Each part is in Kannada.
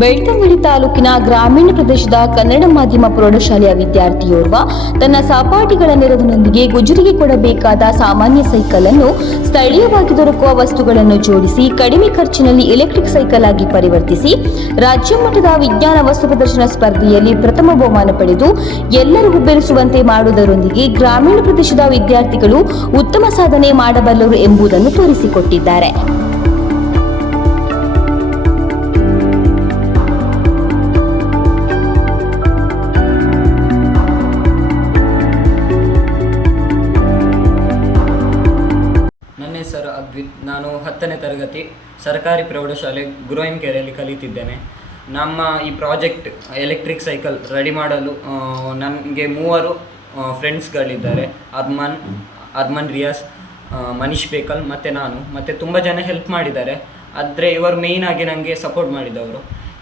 ಬೆಳ್ತಂಗಡಿ ತಾಲೂಕಿನ ಗ್ರಾಮೀಣ ಪ್ರದೇಶದ ಕನ್ನಡ ಮಾಧ್ಯಮ ಪ್ರೌಢಶಾಲೆಯ ವಿದ್ಯಾರ್ಥಿಯೋರ್ವ ತನ್ನ ಸಹಪಾಠಿಗಳ ನೆರವಿನೊಂದಿಗೆ ಗುಜರಿಗೆ ಕೊಡಬೇಕಾದ ಸಾಮಾನ್ಯ ಸೈಕಲ್ ಅನ್ನು ಸ್ಥಳೀಯವಾಗಿ ದೊರಕುವ ವಸ್ತುಗಳನ್ನು ಜೋಡಿಸಿ ಕಡಿಮೆ ಖರ್ಚಿನಲ್ಲಿ ಎಲೆಕ್ಟ್ರಿಕ್ ಸೈಕಲ್ ಆಗಿ ಪರಿವರ್ತಿಸಿ ರಾಜ್ಯ ಮಟ್ಟದ ವಿಜ್ಞಾನ ವಸ್ತು ಪ್ರದರ್ಶನ ಸ್ಪರ್ಧೆಯಲ್ಲಿ ಪ್ರಥಮ ಬಹುಮಾನ ಪಡೆದು ಎಲ್ಲರೂ ಬೆರೆಸುವಂತೆ ಮಾಡುವುದರೊಂದಿಗೆ ಗ್ರಾಮೀಣ ಪ್ರದೇಶದ ವಿದ್ಯಾರ್ಥಿಗಳು ಉತ್ತಮ ಸಾಧನೆ ಮಾಡಬಲ್ಲರು ಎಂಬುದನ್ನು ತೋರಿಸಿಕೊಟ್ಟಿದ್ದಾರೆ. ಸರ್ಕಾರಿ ಪ್ರೌಢಶಾಲೆ ಗುರುವಾಯಂಕೆರೆಯಲ್ಲಿ ಕಲಿತಿದ್ದೇನೆ. ನಮ್ಮ ಈ ಪ್ರಾಜೆಕ್ಟ್ ಎಲೆಕ್ಟ್ರಿಕ್ ಸೈಕಲ್ ರೆಡಿ ಮಾಡಲು ನನಗೆ ಮೂವರು ಫ್ರೆಂಡ್ಸ್ಗಳಿದ್ದಾರೆ. ಅರ್ಮನ್ ಅರ್ಮನ್ ರಿಯಾಸ್ ಮನೀಶ್ ಬೇಕಲ್ ಮತ್ತು ನಾನು. ಮತ್ತು ತುಂಬ ಜನ ಹೆಲ್ಪ್ ಮಾಡಿದ್ದಾರೆ. ಆದರೆ ಇವರು ಮೇಯ್ನಾಗಿ ನನಗೆ ಸಪೋರ್ಟ್ ಮಾಡಿದವರು.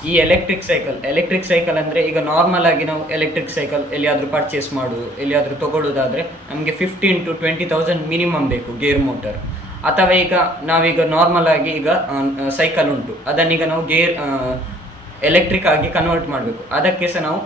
ಈ ಎಲೆಕ್ಟ್ರಿಕ್ ಸೈಕಲ್ ಎಲೆಕ್ಟ್ರಿಕ್ ಸೈಕಲ್ ಅಂದರೆ ಈಗ ನಾರ್ಮಲ್ ಆಗಿ ನಾವು ಎಲೆಕ್ಟ್ರಿಕ್ ಸೈಕಲ್ ಎಲ್ಲಿಯಾದರೂ ಪರ್ಚೇಸ್ ಮಾಡೋದು ಎಲ್ಲಿಯಾದರೂ ತೊಗೊಳ್ಳೋದಾದರೆ ನಮಗೆ fifteen to twenty thousand minimum ಬೇಕು ಗೇರ್ ಮೋಟರ್ ಅಥವಾ ಈಗ ನಾವೀಗ ನಾರ್ಮಲ್ ಆಗಿ ಈಗ ಸೈಕಲ್ ಉಂಟು. ಅದನ್ನೀಗ ನಾವು ಗೇರ್ ಎಲೆಕ್ಟ್ರಿಕ್ ಆಗಿ ಕನ್ವರ್ಟ್ ಮಾಡಬೇಕು. ಅದಕ್ಕೆ ಸಹ ನಾವು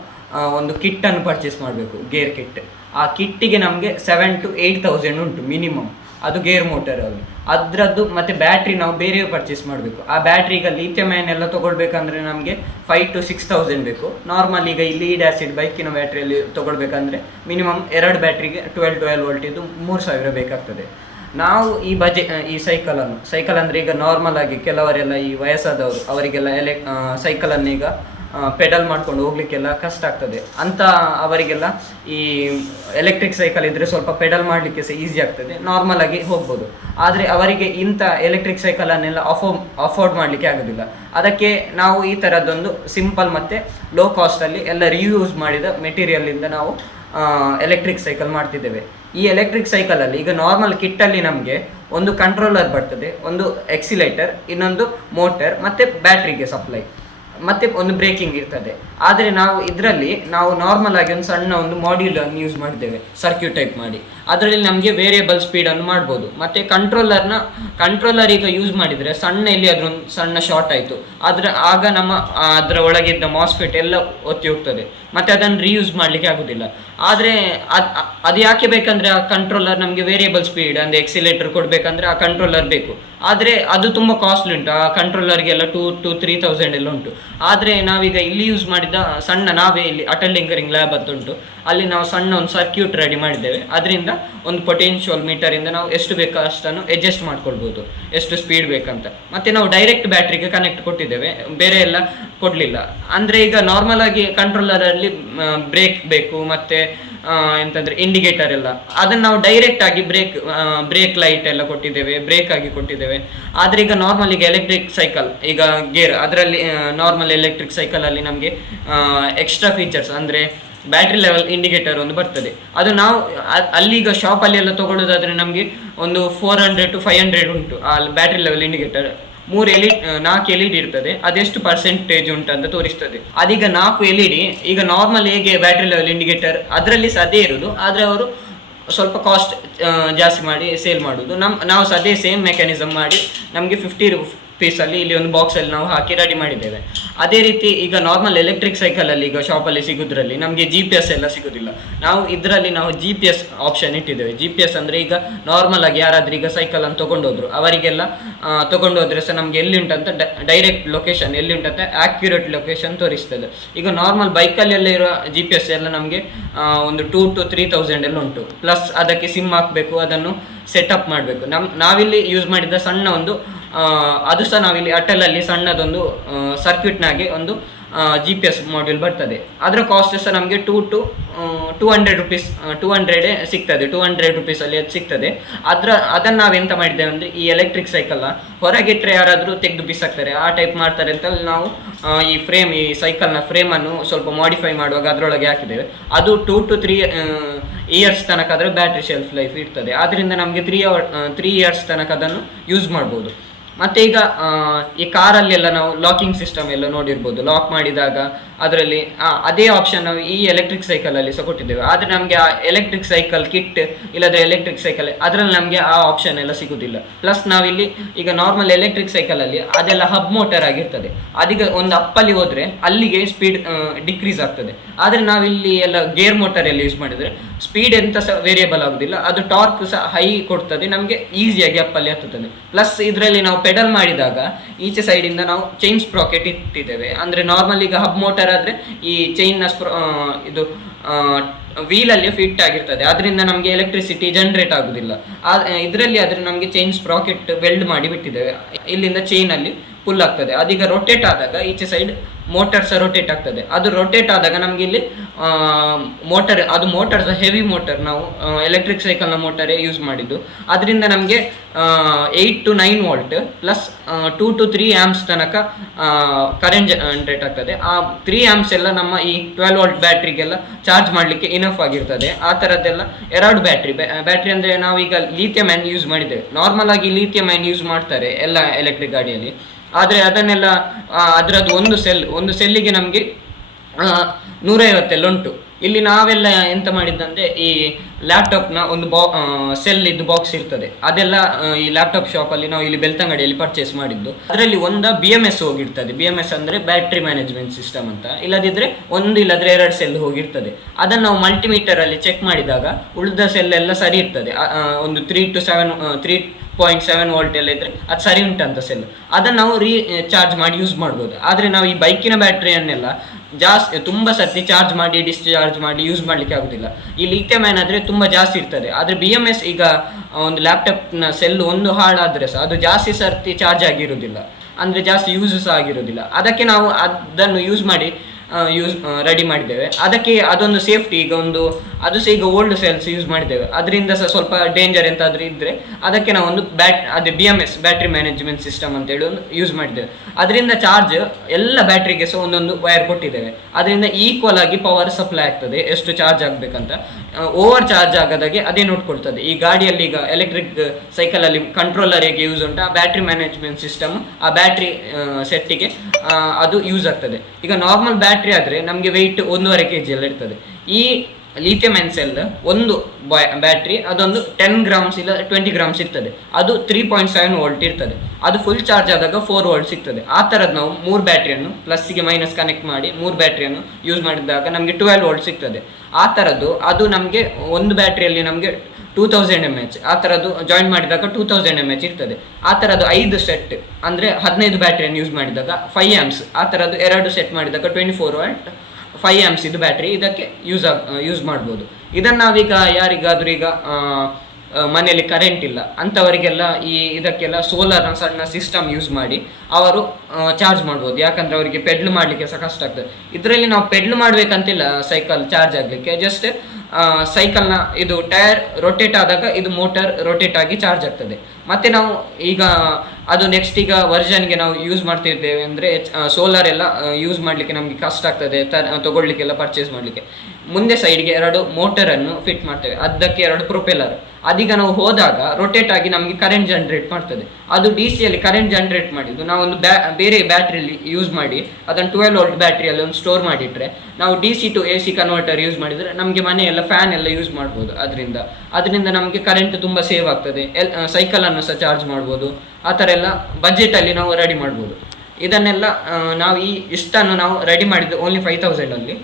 ಒಂದು ಕಿಟ್ಟನ್ನು ಪರ್ಚೇಸ್ ಮಾಡಬೇಕು ಗೇರ್ ಕಿಟ್ ಆ ಕಿಟ್ಟಿಗೆ ನಮಗೆ ಸೆವೆನ್ ಟು ಏಯ್ಟ್ ತೌಸಂಡ್ ಉಂಟು ಮಿನಿಮಮ್ ಅದು ಗೇರ್ ಮೋಟರ್ ಅಲ್ಲಿ. ಅದರದ್ದು ಮತ್ತು ಬ್ಯಾಟ್ರಿ ನಾವು ಬೇರೆ ಪರ್ಚೇಸ್ ಮಾಡಬೇಕು. ಆ ಬ್ಯಾಟ್ರಿ ಈಗ ಲಿಥಿಯಮ್ ಮ್ಯಾನ್ ಎಲ್ಲ ತೊಗೊಳ್ಬೇಕಂದ್ರೆ ನಮಗೆ ಫೈವ್ ಟು ಸಿಕ್ಸ್ ತೌಸಂಡ್ ಬೇಕು. ನಾರ್ಮಲ್ ಈಗ ಈ ಲೀಡ್ ಆ್ಯಸಿಡ್ ಬೈಕಿನ ಬ್ಯಾಟ್ರಿಯಲ್ಲಿ ತೊಗೊಳ್ಬೇಕಂದ್ರೆ ಮಿನಿಮಮ್ ಎರಡು ಬ್ಯಾಟ್ರಿಗೆ ಟ್ವೆಲ್ ಟ್ವೆಲ್ ವೋಲ್ಟಿದ್ದು ಮೂರು ಸಾವಿರ ಬೇಕಾಗ್ತದೆ. ನಾವು ಈ ಬಜೆ ಈ ಸೈಕಲನ್ನು ಸೈಕಲ್ ಅಂದರೆ ಈಗ ನಾರ್ಮಲ್ ಆಗಿ ಕೆಲವರೆಲ್ಲ ಈ ವಯಸ್ಸಾದವರು, ಅವರಿಗೆಲ್ಲ ಎಲೆ ಈಗ ಪೆಡಲ್ ಮಾಡ್ಕೊಂಡು ಹೋಗ್ಲಿಕ್ಕೆಲ್ಲ ಕಷ್ಟ ಆಗ್ತದೆ. ಅಂತ ಅವರಿಗೆಲ್ಲ ಈ ಎಲೆಕ್ಟ್ರಿಕ್ ಸೈಕಲ್ ಇದ್ದರೆ ಸ್ವಲ್ಪ ಪೆಡಲ್ ಮಾಡಲಿಕ್ಕೆ ಸಹ ಈಸಿ ಆಗ್ತದೆ. ನಾರ್ಮಲ್ ಆಗಿ ಹೋಗ್ಬೋದು. ಆದರೆ ಅವರಿಗೆ ಇಂಥ ಎಲೆಕ್ಟ್ರಿಕ್ ಸೈಕಲನ್ನೆಲ್ಲ ಅಫೋ ಅಫೋರ್ಡ್ ಮಾಡಲಿಕ್ಕೆ ಆಗೋದಿಲ್ಲ. ಅದಕ್ಕೆ ನಾವು ಈ ಥರದ್ದೊಂದು ಸಿಂಪಲ್ ಮತ್ತು ಲೋ ಕಾಸ್ಟಲ್ಲಿ ಎಲ್ಲ ರಿಯೂಸ್ ಮಾಡಿದ ಮೆಟೀರಿಯಲಿಂದ ನಾವು ಎಲೆಕ್ಟ್ರಿಕ್ ಸೈಕಲ್ ಮಾಡ್ತಿದ್ದೇವೆ. ಈ ಎಲೆಕ್ಟ್ರಿಕ್ ಸೈಕಲಲ್ಲಿ ಈಗ ನಾರ್ಮಲ್ ಕಿಟ್ಟಲ್ಲಿ ನಮಗೆ ಒಂದು ಕಂಟ್ರೋಲರ್ ಬರ್ತದೆ, ಒಂದು ಎಕ್ಸಿಲೇಟರ್ ಇನ್ನೊಂದು ಮೋಟರ್ ಮತ್ತು ಬ್ಯಾಟ್ರಿಗೆ ಸಪ್ಲೈ ಮತ್ತೆ ಒಂದು ಬ್ರೇಕಿಂಗ್ ಇರ್ತದೆ. ಆದರೆ ನಾವು ಇದರಲ್ಲಿ, ನಾವು ನಾರ್ಮಲ್ ಆಗಿ ಒಂದು ಸಣ್ಣ ಒಂದು ಮಾಡ್ಯೂಲ್ ಅನ್ನು ಯೂಸ್ ಮಾಡಿದ್ದೇವೆ ಸರ್ಕ್ಯೂಟ್ ಟೈಪ್ ಮಾಡಿ. ಅದರಲ್ಲಿ ನಮಗೆ ವೇರಿಯಬಲ್ ಸ್ಪೀಡನ್ನು ಮಾಡ್ಬೋದು. ಮತ್ತು ಕಂಟ್ರೋಲರ್ನ ಕಂಟ್ರೋಲರ್ ಈಗ ಯೂಸ್ ಮಾಡಿದರೆ ಸಣ್ಣ ಎಲ್ಲಿ ಅದರೊಂದು ಸಣ್ಣ ಶಾರ್ಟ್ ಆಯಿತು. ಅದರ ಆಗ ನಮ್ಮ ಅದರ ಒಳಗಿದ್ದ ಮಾಸ್ಫೆಟ್ ಎಲ್ಲ ಒತ್ತಿ ಹೋಗ್ತದೆ. ಮತ್ತು ಅದನ್ನು ರೀಯೂಸ್ ಮಾಡಲಿಕ್ಕೆ ಆಗೋದಿಲ್ಲ. ಆದರೆ ಅದು ಅದು ಯಾಕೆ ಬೇಕಂದರೆ ಆ ಕಂಟ್ರೋಲರ್ ನಮಗೆ ವೇರಿಯಬಲ್ ಸ್ಪೀಡ್ ಅಂದರೆ ಎಕ್ಸಿಲೇಟರ್ ಕೊಡಬೇಕಂದ್ರೆ ಆ ಕಂಟ್ರೋಲರ್ ಬೇಕು. ಆದರೆ ಅದು ತುಂಬ ಕಾಸ್ಟ್ಲಿ ಉಂಟು. ಆ ಕಂಟ್ರೋಲರ್ಗೆಲ್ಲ ಟೂ ಟು ತ್ರೀ ತೌಸಂಡ್ ಎಲ್ಲ ಉಂಟು. ಆದರೆ ನಾವೀಗ ಇಲ್ಲಿ ಯೂಸ್ ಮಾಡಿದ ಸಣ್ಣ ನಾವೇ ಇಲ್ಲಿ ಅಟಲ್ ಟಿಂಕರಿಂಗ್ ಲ್ಯಾಬ್ ಅಂತ ಉಂಟು. ಅಲ್ಲಿ ನಾವು ಸಣ್ಣ ಒಂದು ಸರ್ಕ್ಯೂಟ್ ರೆಡಿ ಮಾಡಿದ್ದೇವೆ. ಅದರಿಂದ ಒಂದು ಪೊಟೆನ್ಶಿಯಲ್ ಮೀಟರಿಂದ ನಾವು ಎಷ್ಟು ಬೇಕೋ ಅಷ್ಟನ್ನು ಅಡ್ಜಸ್ಟ್ ಮಾಡ್ಕೊಳ್ಬೋದು. ಎಷ್ಟು ಸ್ಪೀಡ್ ಬೇಕಂತ. ಮತ್ತು ನಾವು ಡೈರೆಕ್ಟ್ ಬ್ಯಾಟ್ರಿಗೆ ಕನೆಕ್ಟ್ ಕೊಟ್ಟಿದ್ದೇವೆ. ಬೇರೆ ಎಲ್ಲ ಕೊಡಲಿಲ್ಲ. ಅಂದರೆ ಈಗ ನಾರ್ಮಲ್ ಆಗಿ ಕಂಟ್ರೋಲರಲ್ಲಿ ಬ್ರೇಕ್ ಬೇಕು ಮತ್ತೆ ಎಂತಂದ್ರೆ ಇಂಡಿಕೇಟರ್ ಎಲ್ಲ. ಅದನ್ನ ನಾವು ಡೈರೆಕ್ಟ್ ಆಗಿ ಬ್ರೇಕ್ ಬ್ರೇಕ್ ಲೈಟ್ ಎಲ್ಲ ಕೊಟ್ಟಿದ್ದೇವೆ ಬ್ರೇಕ್ ಆಗಿ ಕೊಟ್ಟಿದ್ದೇವೆ. ಆದ್ರೆ ಈಗ ನಾರ್ಮಲ್ ಈಗ ಎಲೆಕ್ಟ್ರಿಕ್ ಸೈಕಲ್ ಈಗ ಗೇರ್ ಅದರಲ್ಲಿ ನಾರ್ಮಲ್ ಎಲೆಕ್ಟ್ರಿಕ್ ಸೈಕಲಲ್ಲಿ ನಮಗೆ ಎಕ್ಸ್ಟ್ರಾ ಫೀಚರ್ಸ್ ಅಂದ್ರೆ ಬ್ಯಾಟ್ರಿ ಲೆವೆಲ್ ಇಂಡಿಕೇಟರ್ ಒಂದು ಬರ್ತದೆ. ಅದು ನಾವು ಅಲ್ಲಿ ಈಗ ಶಾಪಲ್ಲಿ ಎಲ್ಲ ತಗೊಳ್ಳೋದಾದ್ರೆ ನಮಗೆ ಒಂದು four hundred to five hundred ಉಂಟು, ಆ ಬ್ಯಾಟ್ರಿ ಲೆವೆಲ್ ಇಂಡಿಕೇಟರ್ ಮೂರು ಎಲ್ ಇ ನಾಲ್ಕು ಎಲ್ ಇ ಡಿ ಇರ್ತದೆ. ಅದೆಷ್ಟು ಪರ್ಸೆಂಟೇಜ್ ಉಂಟು ಅಂತ ತೋರಿಸ್ತದೆ. ಅದೀಗ ನಾಲ್ಕು ಎಲ್ ಇ ಡಿ ಈಗ ನಾರ್ಮಲ್ ಹೇಗೆ ಬ್ಯಾಟ್ರಿ ಲೆವೆಲ್ ಇಂಡಿಕೇಟರ್ ಅದರಲ್ಲಿ ಸಹ ಅದೇ ಇರೋದು. ಆದರೆ ಅವರು ಸ್ವಲ್ಪ ಕಾಸ್ಟ್ ಜಾಸ್ತಿ ಮಾಡಿ ಸೇಲ್ ಮಾಡೋದು. ನಮ್ಮ ನಾವು ಸದೇ ಸೇಮ್ ಮೆಕ್ಯಾನಿಸಮ್ ಮಾಡಿ ನಮಗೆ ಫಿಫ್ಟಿ ಪೀಸಲ್ಲಿ ಇಲ್ಲಿ ಒಂದು ಬಾಕ್ಸಲ್ಲಿ ನಾವು ಹಾಕಿ ರೆಡಿ ಮಾಡಿದ್ದೇವೆ. ಅದೇ ರೀತಿ ಈಗ ನಾರ್ಮಲ್ ಎಲೆಕ್ಟ್ರಿಕ್ ಸೈಕಲಲ್ಲಿ ಈಗ ಶಾಪಲ್ಲಿ ಸಿಗೋದ್ರಲ್ಲಿ ನಮಗೆ ಜಿ ಪಿ ಎಸ್ ಎಲ್ಲ ಸಿಗೋದಿಲ್ಲ. ನಾವು ಇದರಲ್ಲಿ ನಾವು ಜಿ ಪಿ ಎಸ್ ಆಪ್ಷನ್ ಇಟ್ಟಿದ್ದೇವೆ. ಜಿ ಪಿ ಎಸ್ ಅಂದರೆ ಈಗ ನಾರ್ಮಲ್ ಆಗಿ ಯಾರಾದ್ರೂ ಈಗ ಸೈಕಲ್ ಅನ್ನು ತೊಗೊಂಡೋದ್ರು. ಅವರಿಗೆಲ್ಲ ತೊಗೊಂಡೋದ್ರೆ ಸಹ ನಮಗೆ ಎಲ್ಲಿ ಉಂಟಂತ ಡೈರೆಕ್ಟ್ ಲೊಕೇಶನ್ ಎಲ್ಲಿ ಉಂಟಂತ ಆಕ್ಯುರೇಟ್ ಲೊಕೇಶನ್ ತೋರಿಸ್ತದೆ. ಈಗ ನಾರ್ಮಲ್ ಬೈಕಲ್ಲೆಲ್ಲ ಇರುವ ಜಿ ಪಿ ಎಸ್ ಎಲ್ಲ ನಮಗೆ ಒಂದು ಟೂ ಟು ತ್ರೀ ತೌಸಂಡ್ ಎಲ್ಲ ಉಂಟು. ಪ್ಲಸ್ ಅದಕ್ಕೆ ಸಿಮ್ ಹಾಕಬೇಕು, ಅದನ್ನು ಸೆಟಪ್ ಮಾಡಬೇಕು. ನಮ್ಮ ನಾವಿಲ್ಲಿ ಯೂಸ್ ಮಾಡಿದ ಸಣ್ಣ ಒಂದು ಅದು ಸಹ ನಾವಿಲ್ಲಿ ಅಟಲಲ್ಲಿ ಸಣ್ಣದೊಂದು ಸರ್ಕ್ಯೂಟ್ನಾಗೆ ಒಂದು ಜಿ ಪಿ ಎಸ್ ಮಾಡ್ಯೂಲ್ ಬರ್ತದೆ. ಅದರ ಕಾಸ್ಟ್ ಸಹ ನಮಗೆ two to two hundred rupees two ಹಂಡ್ರೆಡೇ ಸಿಗ್ತದೆ. ಟೂ ಹಂಡ್ರೆಡ್ ರುಪೀಸಲ್ಲಿ ಅದು ಸಿಗ್ತದೆ. ಅದರ, ಅದನ್ನು ಎಂತ ಮಾಡಿದ್ದೇವೆ ಅಂದರೆ, ಈ ಎಲೆಕ್ಟ್ರಿಕ್ ಸೈಕಲ್ನ ಹೊರಗಿಟ್ಟರೆ ಯಾರಾದರೂ ತೆಗೆದು ಬಿಸಾಕ್ತಾರೆ. ಆ ಟೈಪ್ ಮಾಡ್ತಾರೆ ಅಂತ ನಾವು ಈ ಫ್ರೇಮ್ ಈ ಸೈಕಲ್ನ ಫ್ರೇಮನ್ನು ಸ್ವಲ್ಪ ಮಾಡಿಫೈ ಮಾಡುವಾಗ ಅದರೊಳಗೆ ಹಾಕಿದ್ದೇವೆ. ಅದು ಟೂ ಟು ತ್ರೀ ಇಯರ್ಸ್ ತನಕ ಅದರ ಬ್ಯಾಟ್ರಿ ಶೆಲ್ಫ್ ಲೈಫ್ ಇರ್ತದೆ. ಆದ್ದರಿಂದ ನಮಗೆ ತ್ರೀ ಅವರ್ ತ್ರೀ ಇಯರ್ಸ್ ತನಕ ಅದನ್ನು ಯೂಸ್ ಮಾಡ್ಬೋದು. ಮತ್ತು ಈಗ ಈ ಕಾರಲ್ಲೆಲ್ಲ ನಾವು ಲಾಕಿಂಗ್ ಸಿಸ್ಟಮ್ ಎಲ್ಲ ನೋಡಿರ್ಬೋದು. ಲಾಕ್ ಮಾಡಿದಾಗ ಅದರಲ್ಲಿ ಅದೇ ಆಪ್ಷನ್ ನಾವು ಈ ಎಲೆಕ್ಟ್ರಿಕ್ ಸೈಕಲಲ್ಲಿ ಸಹ ಕೊಟ್ಟಿದ್ದೇವೆ. ಆದರೆ ನಮಗೆ ಆ ಎಲೆಕ್ಟ್ರಿಕ್ ಸೈಕಲ್ ಕಿಟ್ ಇಲ್ಲದ್ರೆ ಎಲೆಕ್ಟ್ರಿಕ್ ಸೈಕಲ್ ಅದರಲ್ಲಿ ನಮಗೆ ಆ ಆಪ್ಷನ್ ಎಲ್ಲ ಸಿಗುದಿಲ್ಲ. ಪ್ಲಸ್ ನಾವಿಲ್ಲಿ ಈಗ ನಾರ್ಮಲ್ ಎಲೆಕ್ಟ್ರಿಕ್ ಸೈಕಲಲ್ಲಿ ಅದೆಲ್ಲ ಹಬ್ ಮೋಟರ್ ಆಗಿರ್ತದೆ. ಅದೀಗ ಒಂದು ಅಪ್ಪಲ್ಲಿ ಹೋದರೆ ಅಲ್ಲಿಗೆ ಸ್ಪೀಡ್ ಡಿಕ್ರೀಸ್ ಆಗ್ತದೆ. ಆದರೆ ನಾವಿಲ್ಲಿ ಎಲ್ಲ ಗೇರ್ ಮೋಟರ್ ಎಲ್ಲ ಯೂಸ್ ಮಾಡಿದರೆ ಸ್ಪೀಡ್ ಎಂತ ಸಹ ವೇರಿಯಬಲ್ ಆಗುದಿಲ್ಲ. ಅದು ಟಾರ್ಕ್ ಸಹ ಹೈ ಕೊಡ್ತದೆ. ನಮಗೆ ಈಸಿಯಾಗಿ ಅಪ್ಪಲ್ಲಿ ಹತ್ತುತ್ತದೆ. ಪ್ಲಸ್ ಇದರಲ್ಲಿ ನಾವು ಪೆಡಲ್ ಮಾಡಿದಾಗ ಈಚೆ ಸೈಡಿಂದ ನಾವು ಚೈನ್ ಸ್ಪ್ರಾಕೆಟ್ ಇಟ್ಟಿದ್ದೇವೆ. ಅಂದರೆ ನಾರ್ಮಲ್ ಈಗ ಹಬ್ ಮೋಟರ್ ಆದರೆ ಈ ಚೈನ್ನ ಸ್ಪ್ರಾ ಇದು ವೀಲಲ್ಲಿ ಫಿಟ್ ಆಗಿರ್ತದೆ. ಅದರಿಂದ ನಮಗೆ ಎಲೆಕ್ಟ್ರಿಸಿಟಿ ಜನರೇಟ್ ಆಗುದಿಲ್ಲ. ಇದರಲ್ಲಿ ಆದರೆ ನಮಗೆ ಚೈನ್ ಸ್ಪ್ರಾಕೆಟ್ ವೆಲ್ಡ್ ಮಾಡಿ ಬಿಟ್ಟಿದ್ದೇವೆ. ಇಲ್ಲಿಂದ ಚೈನಲ್ಲಿ ಪುಲ್ ಆಗ್ತದೆ. ಅದೀಗ ರೊಟೇಟ್ ಆದಾಗ ಈಚೆ ಸೈಡ್ ಮೋಟರ್ ಸಹ ರೊಟೇಟ್ ಆಗ್ತದೆ. ಅದು ರೊಟೇಟ್ ಆದಾಗ ನಮಗೆ ಇಲ್ಲಿ ಮೋಟರ್ ಅದು ಮೋಟರ್ ಸಹ ಹೆವಿ ಮೋಟರ್ ನಾವು ಎಲೆಕ್ಟ್ರಿಕ್ ಸೈಕಲ್ನ ಮೋಟರೇ ಯೂಸ್ ಮಾಡಿದ್ದು. ಅದರಿಂದ ನಮಗೆ eight to nine volt plus two to three amps ತನಕ ಕರೆಂಟ್ ಜನರೇಟ್ ಆಗ್ತದೆ. ಆ ತ್ರೀ ಆ್ಯಮ್ಸ್ ಎಲ್ಲ ನಮ್ಮ ಈ ಟ್ವೆಲ್ ವೋಲ್ಟ್ ಬ್ಯಾಟ್ರಿಗೆಲ್ಲ ಚಾರ್ಜ್ ಮಾಡಲಿಕ್ಕೆ ಇನಫ್ ಆಗಿರ್ತದೆ. ಆ ಥರದ್ದೆಲ್ಲ ಎರಡು ಬ್ಯಾಟ್ರಿ ಬ್ಯಾಟ್ರಿ ಅಂದರೆ ನಾವೀಗ ಲೀಥಿಯಮ್ ಆ್ಯನ್ ಯೂಸ್ ಮಾಡಿದ್ದೇವೆ. ನಾರ್ಮಲ್ ಆಗಿ ಲೀಥಿಯಮ್ ಆ್ಯನ್ ಯೂಸ್ ಮಾಡ್ತಾರೆ ಎಲ್ಲ ಎಲೆಕ್ಟ್ರಿಕ್ ಗಾಡಿಯಲ್ಲಿ. ಆದರೆ ಅದನ್ನೆಲ್ಲ ಅದರದ್ದು ಒಂದು ಸೆಲ್, ಒಂದು ಸೆಲ್ಲಿಗೆ ನಮಗೆ ನೂರೈವತ್ತೆಲ್ಲ ಉಂಟು. ಇಲ್ಲಿ ನಾವೆಲ್ಲ ಎಂತ ಮಾಡಿದ್ದಂದ್ರೆ, ಈ ಲ್ಯಾಪ್ಟಾಪ್ನ ಒಂದು ಬಾ ಸೆಲ್ ಇದ್ದು ಬಾಕ್ಸ್ ಇರ್ತದೆ. ಅದೆಲ್ಲ ಈ ಲ್ಯಾಪ್ಟಾಪ್ ಶಾಪಲ್ಲಿ ನಾವು ಇಲ್ಲಿ ಬೆಳ್ತಂಗಡಿಯಲ್ಲಿ ಪರ್ಚೇಸ್ ಮಾಡಿದ್ದು. ಅದರಲ್ಲಿ ಒಂದ ಬಿ ಎಂ ಎಸ್ ಹೋಗಿರ್ತದೆ. ಬಿ ಎಂ ಎಸ್ ಅಂದರೆ ಬ್ಯಾಟ್ರಿ ಮ್ಯಾನೇಜ್ಮೆಂಟ್ ಸಿಸ್ಟಮ್ ಅಂತ. ಇಲ್ಲದಿದ್ರೆ ಒಂದು ಇಲ್ಲದ್ರೆ ಎರಡು ಸೆಲ್ ಹೋಗಿರ್ತದೆ. ಅದನ್ನು ನಾವು ಮಲ್ಟಿಮೀಟರಲ್ಲಿ ಚೆಕ್ ಮಾಡಿದಾಗ ಉಳಿದ ಸೆಲ್ ಎಲ್ಲ ಸರಿ ಇರ್ತದೆ. ಒಂದು three to seven three point seven volt ಎಲ್ಲ ಇದ್ರೆ ಅದು ಸರಿ ಉಂಟಂತ ಸೆಲ್ ಅದನ್ನು ನಾವು ರೀ ಚಾರ್ಜ್ ಮಾಡಿ ಯೂಸ್ ಮಾಡ್ಬೋದು. ಆದರೆ ನಾವು ಈ ಬೈಕಿನ ಬ್ಯಾಟ್ರಿಯನ್ನೆಲ್ಲ ಜಾಸ್ತಿ, ತುಂಬ ಸರ್ತಿ ಚಾರ್ಜ್ ಮಾಡಿ ಡಿಸ್ಚಾರ್ಜ್ ಮಾಡಿ ಯೂಸ್ ಮಾಡಲಿಕ್ಕೆ ಆಗೋದಿಲ್ಲ. ಈ ಲಿಥಿಯಮ್ ಆನ್ ಆದರೆ ತುಂಬ ಜಾಸ್ತಿ ಇರ್ತದೆ. ಆದರೆ ಬಿ ಎಂ ಎಸ್ ಈಗ ಒಂದು ಲ್ಯಾಪ್ಟಾಪ್ನ ಸೆಲ್ ಒಂದು ಹಾಳಾದರೆ ಸಹ ಅದು ಜಾಸ್ತಿ ಸರ್ತಿ ಚಾರ್ಜ್ ಆಗಿರೋದಿಲ್ಲ. ಅಂದರೆ ಜಾಸ್ತಿ ಯೂಸ್ ಸಹ ಆಗಿರೋದಿಲ್ಲ. ಅದಕ್ಕೆ ನಾವು ಅದನ್ನು ಯೂಸ್ ಮಾಡಿ ಯೂಸ್ ರೆಡಿ ಮಾಡಿದ್ದೇವೆ. ಅದಕ್ಕೆ ಅದೊಂದು ಸೇಫ್ಟಿ ಈಗ ಒಂದು, ಅದು ಸಹ ಈಗ ಓಲ್ಡ್ ಸೆಲ್ಸ್ ಯೂಸ್ ಮಾಡಿದ್ದೇವೆ. ಅದರಿಂದ ಸಹ ಸ್ವಲ್ಪ ಡೇಂಜರ್ ಎಂತಾದರೂ ಇದ್ದರೆ ಅದಕ್ಕೆ ನಾವು ಒಂದು ಬ್ಯಾಟ್ ಅದೇ B M battery management system ಅಂತೇಳಿ ಒಂದು ಯೂಸ್ ಮಾಡಿದ್ದೇವೆ. ಅದರಿಂದ ಚಾರ್ಜ್ ಎಲ್ಲ ಬ್ಯಾಟ್ರಿಗೆ ಸಹ ಒಂದೊಂದು ವೈರ್ ಕೊಟ್ಟಿದ್ದೇವೆ. ಅದರಿಂದ ಈಕ್ವಲ್ ಆಗಿ ಪವರ್ ಸಪ್ಲೈ ಆಗ್ತದೆ. ಎಷ್ಟು ಚಾರ್ಜ್ ಆಗಬೇಕಂತ. ಓವರ್ ಚಾರ್ಜ್ ಆಗದಾಗೆ ಅದೇ ನೋಡ್ಕೊಳ್ತದೆ ಈ ಗಾಡಿಯಲ್ಲಿ ಈಗ ಎಲೆಕ್ಟ್ರಿಕ್ ಸೈಕಲಲ್ಲಿ ಕಂಟ್ರೋಲರ್ ಹೇಗೆ ಯೂಸ್ ಉಂಟು, ಆ ಬ್ಯಾಟ್ರಿ ಮ್ಯಾನೇಜ್ಮೆಂಟ್ ಸಿಸ್ಟಮ್ ಆ ಬ್ಯಾಟ್ರಿ ಸೆಟ್ಟಿಗೆ ಅದು ಯೂಸ್ ಆಗ್ತದೆ. ಈಗ ನಾರ್ಮಲ್ ಬ್ಯಾಟ್ರಿ ಆದರೆ ನಮಗೆ ವೆಯ್ಟ್ ಒಂದೂವರೆ ಕೆ ಜಿ ಎಲ್ಲ ಇರ್ತದೆ. ಈ ಲಿಥಿಯಮ್ ಆ್ಯನ್ ಸೆಲ್ ಒಂದು ಬ್ಯಾಟ್ರಿ ಅದೊಂದು ಟೆನ್ ಗ್ರಾಮ್ಸ್ ಇಲ್ಲ ಟ್ವೆಂಟಿ ಗ್ರಾಮ್ಸ್ ಇರ್ತದೆ. ಅದು ತ್ರೀ ಪಾಯಿಂಟ್ ಸೆವೆನ್ ವೋಲ್ಟ್ ಇರ್ತದೆ. ಅದು ಫುಲ್ ಚಾರ್ಜ್ ಆದಾಗ ಫೋರ್ ವೋಲ್ಟ್ ಸಿಗ್ತದೆ ಆ ಥರದ್ದು ನಾವು ಮೂರು ಬ್ಯಾಟ್ರಿಯನ್ನು ಪ್ಲಸ್ಸಿಗೆ ಮೈನಸ್ ಕನೆಕ್ಟ್ ಮಾಡಿ ಮೂರು ಬ್ಯಾಟ್ರಿಯನ್ನು ಯೂಸ್ ಮಾಡಿದಾಗ ನಮಗೆ ಟ್ವೆಲ್ ವೋಲ್ಟ್ ಸಿಗ್ತದೆ ಆ ಥರದ್ದು ಅದು ನಮಗೆ ಒಂದು ಬ್ಯಾಟ್ರಿಯಲ್ಲಿ ನಮಗೆ ಟೂ ತೌಸಂಡ್ ಎಂ ಎಚ್ ಆ ಥರದ್ದು ಜಾಯಿನ್ ಮಾಡಿದಾಗ ಟೂ ತೌಸಂಡ್ ಎಂ ಎಚ್ ಇರ್ತದೆ. ಆ ಥರದ್ದು ಐದು ಸೆಟ್ ಅಂದರೆ ಹದಿನೈದು ಬ್ಯಾಟ್ರಿಯನ್ನು ಯೂಸ್ ಮಾಡಿದಾಗ ಫೈವ್ ಆ್ಯಮ್ಸ್ ಆ ಥರದ್ದು ಎರಡು ಸೆಟ್ ಮಾಡಿದಾಗ twenty four volt five amps ಇದು ಬ್ಯಾಟ್ರಿ ಇದಕ್ಕೆ ಯೂಸ್ ಆಗ ಯೂಸ್ ಮಾಡ್ಬೋದು. ಇದನ್ನು ನಾವೀಗ ಯಾರಿಗಾದರೂ ಈಗ ಮನೆಯಲ್ಲಿ ಕರೆಂಟ್ ಇಲ್ಲ. ಅಂಥವರಿಗೆಲ್ಲ ಈ ಇದಕ್ಕೆಲ್ಲ ಸೋಲಾರ್ನ ಸಣ್ಣ ಸಿಸ್ಟಮ್ ಯೂಸ್ ಮಾಡಿ ಅವರು ಚಾರ್ಜ್ ಮಾಡ್ಬೋದು. ಯಾಕಂದ್ರೆ ಅವರಿಗೆ ಪೆಡ್ಲ್ ಮಾಡಲಿಕ್ಕೆ ಸಹ ಕಷ್ಟ ಆಗ್ತದೆ. ಇದರಲ್ಲಿ ನಾವು ಪೆಡ್ಲ್ ಮಾಡಬೇಕಂತಿಲ್ಲ ಸೈಕಲ್ ಚಾರ್ಜ್ ಆಗಲಿಕ್ಕೆ. ಜಸ್ಟ್ ಸೈಕಲ್ನ ಇದು ಟೈರ್ ರೊಟೇಟ್ ಆದಾಗ ಇದು ಮೋಟರ್ ರೊಟೇಟ್ ಆಗಿ ಚಾರ್ಜ್ ಆಗ್ತದೆ. ಮತ್ತೆ ನಾವು ಈಗ ಅದು ನೆಕ್ಸ್ಟ್ ಈಗ ವರ್ಷನ್ಗೆ ನಾವು ಯೂಸ್ ಮಾಡ್ತಿದ್ದೇವೆ ಅಂದರೆ ಸೋಲಾರ್ ಎಲ್ಲ ಯೂಸ್ ಮಾಡಲಿಕ್ಕೆ ನಮಗೆ ಕಷ್ಟ ಆಗ್ತದೆ. ತ, ತಗೊಳ್ಳಿಕ್ಕೆಲ್ಲ ಪರ್ಚೇಸ್ ಮಾಡಲಿಕ್ಕೆ. ಮುಂದೆ ಸೈಡ್ಗೆ ಎರಡು ಮೋಟರನ್ನು ಫಿಟ್ ಮಾಡ್ತೇವೆ. ಅದಕ್ಕೆ ಎರಡು ಪ್ರೊಪೆಲ್ಲರ್ ಅದೀಗ ನಾವು ಹೋದಾಗ ರೊಟೇಟ್ ಆಗಿ ನಮಗೆ ಕರೆಂಟ್ ಜನರೇಟ್ ಮಾಡ್ತದೆ. ಅದು ಡಿ ಸಿಯಲ್ಲಿ ಕರೆಂಟ್ ಜನರೇಟ್ ಮಾಡಿದ್ದು ನಾವು ಒಂದು ಬ್ಯಾ, ಬೇರೆ ಬ್ಯಾಟ್ರಿಯಲ್ಲಿ ಯೂಸ್ ಮಾಡಿ. ಅದನ್ನು ಟ್ವೆಲ್ ವೋಲ್ಟ್ ಬ್ಯಾಟ್ರಿಯಲ್ಲಿ ಒಂದು ಸ್ಟೋರ್ ಮಾಡಿಟ್ರೆ, ನಾವು D C to A C converter use ಮಾಡಿದರೆ ನಮಗೆ ಮನೆಯೆಲ್ಲ ಫ್ಯಾನ್ ಎಲ್ಲ ಯೂಸ್ ಮಾಡ್ಬೋದು ಅದರಿಂದ. ಅದರಿಂದ ನಮಗೆ ಕರೆಂಟ್ ತುಂಬ ಸೇವ್ ಆಗ್ತದೆ. ಎಲ್ ಸೈಕಲನ್ನು ಸಹ ಚಾರ್ಜ್ ಮಾಡ್ಬೋದು. ಆ ಥರ ಎಲ್ಲ ಬಜೆಟಲ್ಲಿ ನಾವು ರೆಡಿ ಮಾಡ್ಬೋದು. ಇದನ್ನೆಲ್ಲ ನಾವು ಈ ಇಷ್ಟನ್ನು ನಾವು ರೆಡಿ ಮಾಡಿದ್ದು ಓನ್ಲಿ ಫೈವ್ ತೌಸಂಡಲ್ಲಿ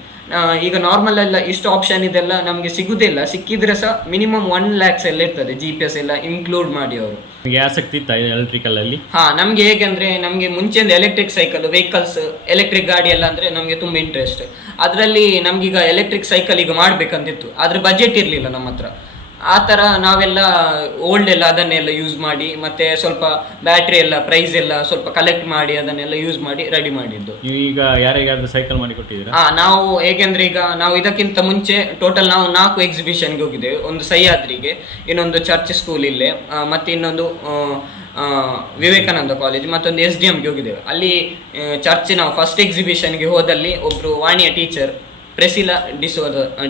ಈಗ ನಾರ್ಮಲ್ ಎಲ್ಲ ಇಷ್ಟು ಆಪ್ಷನ್ ಇದೆಲ್ಲ ನಮಗೆ ಸಿಗುದಿಲ್ಲ ಸಿಕ್ಕಿದ್ರೆ ಸಹ ಮಿನಿಮಮ್ ಒನ್ ಲ್ಯಾಕ್ಸ್ ಎಲ್ಲ ಇರ್ತದೆ ಜಿ ಪಿ ಎಸ್ ಎಲ್ಲ ಇನ್ಕ್ಲೂಡ್ ಮಾಡಿ ಅವರು. ನಿಮಗೆ ಆಸಕ್ತಿ ಇತ್ತ ಎಲೆಕ್ಟ್ರಿಕಲ್ ಅಲ್ಲಿ? ಹಾ ನಮ್ಗೆ ಹೇಗಂದ್ರೆ ನಮ್ಗೆ ಮುಂಚೆಯಿಂದ ಎಲೆಕ್ಟ್ರಿಕ್ ಸೈಕಲ್ ವೆಹಿಕಲ್ಸ್ ಎಲೆಕ್ಟ್ರಿಕ್ ಗಾಡಿ ಎಲ್ಲ ಅಂದ್ರೆ ನಮ್ಗೆ ತುಂಬಾ ಇಂಟ್ರೆಸ್ಟ್ ಅದರಲ್ಲಿ ನಮ್ಗೀಗ ಎಲೆಕ್ಟ್ರಿಕ್ ಸೈಕಲ್ ಈಗ ಮಾಡ್ಬೇಕಂತಿತ್ತು. ಆದ್ರೆ ಬಜೆಟ್ ಇರ್ಲಿಲ್ಲ ನಮ್ಮ ಹತ್ರ. ಆ ಥರ ನಾವೆಲ್ಲ ಓಲ್ಡ್ ಎಲ್ಲ ಅದನ್ನೆಲ್ಲ ಯೂಸ್ ಮಾಡಿ ಮತ್ತೆ ಸ್ವಲ್ಪ ಬ್ಯಾಟ್ರಿ ಎಲ್ಲ ಪ್ರೈಸ್ ಎಲ್ಲ ಸ್ವಲ್ಪ ಕಲೆಕ್ಟ್ ಮಾಡಿ ಅದನ್ನೆಲ್ಲ ಯೂಸ್ ಮಾಡಿ ರೆಡಿ ಮಾಡಿದ್ದು. ನೀವು ಈಗ ಯಾರಿಗಾದ್ರೂ ಸೈಕಲ್ ಮಾಡಿ ಕೊಟ್ಟಿದ್ದೀರಾ? ಹಾ ನಾವು ಹೇಗೆಂದ್ರೆ ಈಗ ನಾವು ಇದಕ್ಕಿಂತ ಮುಂಚೆ ಟೋಟಲ್ ನಾವು ನಾಲ್ಕು ಎಕ್ಸಿಬಿಷನ್ಗೆ ಹೋಗಿದ್ದೇವೆ. ಒಂದು ಸಹ್ಯಾದ್ರಿಗೆ ಇನ್ನೊಂದು ಚರ್ಚ್ ಸ್ಕೂಲ್ ಇಲ್ಲೇ ಆ, ಮತ್ತೆ ಇನ್ನೊಂದು ಆ, ಆ, ವಿವೇಕಾನಂದ ಕಾಲೇಜ್ ಮತ್ತೊಂದು ಎಸ್ ಡಿ ಎಮ್ಗೆ ಹೋಗಿದ್ದೇವೆ. ಅಲ್ಲಿ ಆ, ಚರ್ಚ್ ನಾವು ಫಸ್ಟ್ ಎಕ್ಸಿಬಿಷನ್ಗೆ ಹೋದಲ್ಲಿ ಒಬ್ರು ವಾಣಿಯ ಟೀಚರ್ ಪ್ರೆಸಿಲಾ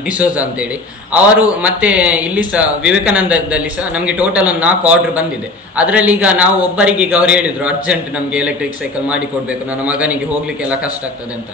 ಡಿಸೋಜಾ ಅಂತೇಳಿ. ಅವರು ಮತ್ತೆ ಇಲ್ಲಿ ಸಹ ವಿವೇಕಾನಂದದಲ್ಲಿ ಸಹ ನಮಗೆ ಟೋಟಲ್ ಒಂದು ನಾಲ್ಕು ಆರ್ಡರ್ ಬಂದಿದೆ. ಅದರಲ್ಲಿ ಈಗ ನಾವು ಒಬ್ಬರಿಗೆ ಈಗ ಅವ್ರು ಹೇಳಿದ್ರು ಅರ್ಜೆಂಟ್ ನಮಗೆ ಎಲೆಕ್ಟ್ರಿಕ್ ಸೈಕಲ್ ಮಾಡಿ ಕೊಡಬೇಕು, ನನ್ನ ಮಗನಿಗೆ ಹೋಗ್ಲಿಕ್ಕೆಲ್ಲ ಕಷ್ಟ ಆಗ್ತದೆ ಅಂತ.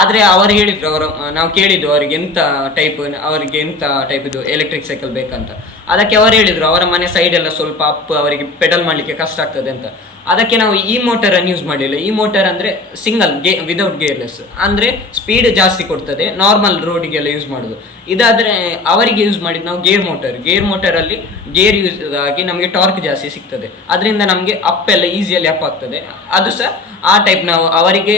ಆದರೆ ಅವರು ಹೇಳಿದ್ರು, ಅವರು ನಾವು ಕೇಳಿದ್ದು ಅವರಿಗೆ ಎಂತ ಟೈಪ್ ಅವರಿಗೆ ಎಂತ ಟೈಪ್ ಇದು ಎಲೆಕ್ಟ್ರಿಕ್ ಸೈಕಲ್ ಬೇಕಂತ. ಅದಕ್ಕೆ ಅವರು ಹೇಳಿದ್ರು, ಅವರ ಮನೆ ಸೈಡ್ ಎಲ್ಲ ಸ್ವಲ್ಪ ಅಪ್ ಅವರಿಗೆ ಪೆಡಲ್ ಮಾಡಲಿಕ್ಕೆ ಕಷ್ಟ ಆಗ್ತದೆ ಅಂತ. ಅದಕ್ಕೆ ನಾವು ಈ ಮೋಟರ್ ಅನ್ನು ಯೂಸ್ ಮಾಡಲಿಲ್ಲ. ಈ ಮೋಟರ್ ಅಂದ್ರೆ ಸಿಂಗಲ್ ಗೇ ವಿದೌಟ್ ಗೇರ್ಲೆಸ್ ಅಂದ್ರೆ ಸ್ಪೀಡ್ ಜಾಸ್ತಿ ಕೊಡ್ತದೆ ನಾರ್ಮಲ್ ರೋಡಿಗೆಲ್ಲ ಯೂಸ್ ಮಾಡೋದು. ಇದಾದ್ರೆ ಅವರಿಗೆ ಯೂಸ್ ಮಾಡಿದ್ದು ನಾವು ಗೇರ್ ಮೋಟರ್ ಗೇರ್ ಮೋಟರ್ ಅಲ್ಲಿ ಗೇರ್ ಯೂಸ್ ಆಗಿ ನಮಗೆ ಟಾರ್ಕ್ ಜಾಸ್ತಿ ಸಿಗ್ತದೆ. ಅದರಿಂದ ನಮಗೆ ಅಪ್ ಎಲ್ಲ ಈಸಿಯಲ್ಲಿ ಅಪ್ ಆಗ್ತದೆ. ಅದು ಸಹ ಆ ಟೈಪ್ ನಾವು ಅವರಿಗೆ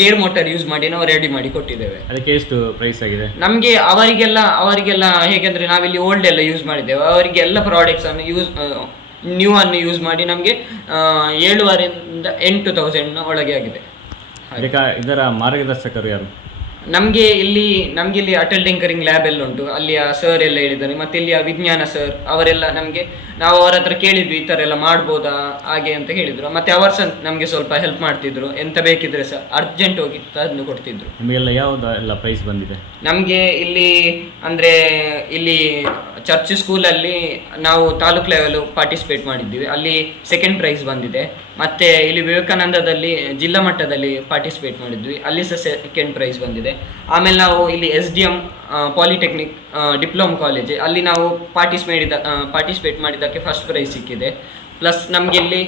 ಗೇರ್ ಮೋಟರ್ ಯೂಸ್ ಮಾಡಿ ನಾವು ರೆಡಿ ಮಾಡಿ ಕೊಟ್ಟಿದ್ದೇವೆ. ಅದಕ್ಕೆ ಎಷ್ಟು ಪ್ರೈಸ್ ಆಗಿದೆ? ನಮಗೆ ಅವರಿಗೆಲ್ಲ ಅವರಿಗೆಲ್ಲ ಹೇಗೆಂದ್ರೆ ನಾವಿಲ್ಲಿ ಓಲ್ಡ್ ಎಲ್ಲ ಯೂಸ್ ಮಾಡಿದ್ದೇವೆ. ಅವರಿಗೆಲ್ಲ ಪ್ರಾಡಕ್ಟ್ಸ್ ಅನ್ನು ಯೂಸ್ ನ್ಯೂ ಅನ್ನು ಯೂಸ್ ಮಾಡಿ ನಮಗೆ ಏಳುವರೆಯಿಂದ ಎಂಟು ತೌಸಂಡ್ನ ಒಳಗೆ ಆಗಿದೆ. ಇದರ ಮಾರ್ಗದರ್ಶಕರು ಯಾರು? ನಮಗೆ ಇಲ್ಲಿ ನಮಗೆ ಇಲ್ಲಿ ಅಟಲ್ ಟಿಂಕರಿಂಗ್ ಲ್ಯಾಬ್ ಎಲ್ಲ ಉಂಟು. ಅಲ್ಲಿಯ ಸರ್ ಎಲ್ಲ ಹೇಳಿದ್ದಾರೆ. ಮತ್ತೆ ಇಲ್ಲಿಯ ವಿಜ್ಞಾನ ಸರ್ ಅವರೆಲ್ಲ ನಮಗೆ ನಾವು ಅವರ ಹತ್ರ ಕೇಳಿದ್ವಿ ಈ ಥರ ಎಲ್ಲ ಮಾಡ್ಬೋದಾ ಹಾಗೆ ಅಂತ ಹೇಳಿದ್ರು. ಮತ್ತೆ ಅವರು ಸಹ ನಮಗೆ ಸ್ವಲ್ಪ ಹೆಲ್ಪ್ ಮಾಡ್ತಿದ್ರು. ಎಂತ ಬೇಕಿದ್ರೆ ಸಹ ಅರ್ಜೆಂಟ್ ಹೋಗಿ ತಂದು ಕೊಡ್ತಿದ್ರು. ನಿಮಗೆಲ್ಲ ಯಾವ್ದು ಎಲ್ಲ ಪ್ರೈಸ್ ಬಂದಿದೆ? ನಮಗೆ ಇಲ್ಲಿ ಅಂದರೆ ಇಲ್ಲಿ ಚರ್ಚ್ ಸ್ಕೂಲಲ್ಲಿ ನಾವು ತಾಲೂಕ್ ಲೆವೆಲ್ ಪಾರ್ಟಿಸಿಪೇಟ್ ಮಾಡಿದ್ದೀವಿ. ಅಲ್ಲಿ ಸೆಕೆಂಡ್ ಪ್ರೈಸ್ ಬಂದಿದೆ. ಮತ್ತೆ ಇಲ್ಲಿ ವಿವೇಕಾನಂದದಲ್ಲಿ ಜಿಲ್ಲಾ ಮಟ್ಟದಲ್ಲಿ ಪಾರ್ಟಿಸಿಪೇಟ್ ಮಾಡಿದ್ವಿ. ಅಲ್ಲಿ ಸಹ ಸೆಕೆಂಡ್ ಪ್ರೈಸ್ ಬಂದಿದೆ. ಆಮೇಲೆ ನಾವು ಇಲ್ಲಿ S D M polytechnic diploma college ಅಲ್ಲಿ ನಾವು ಪಾರ್ಟಿಸ್ ಮಾಡಿದ ಪಾರ್ಟಿಸಿಪೇಟ್ ಮಾಡಿದ್ದಕ್ಕೆ ಫಸ್ಟ್ ಪ್ರೈಸ್ ಸಿಕ್ಕಿದೆ. ಪ್ಲಸ್ ನಮಗೆ ಇಲ್ಲಿ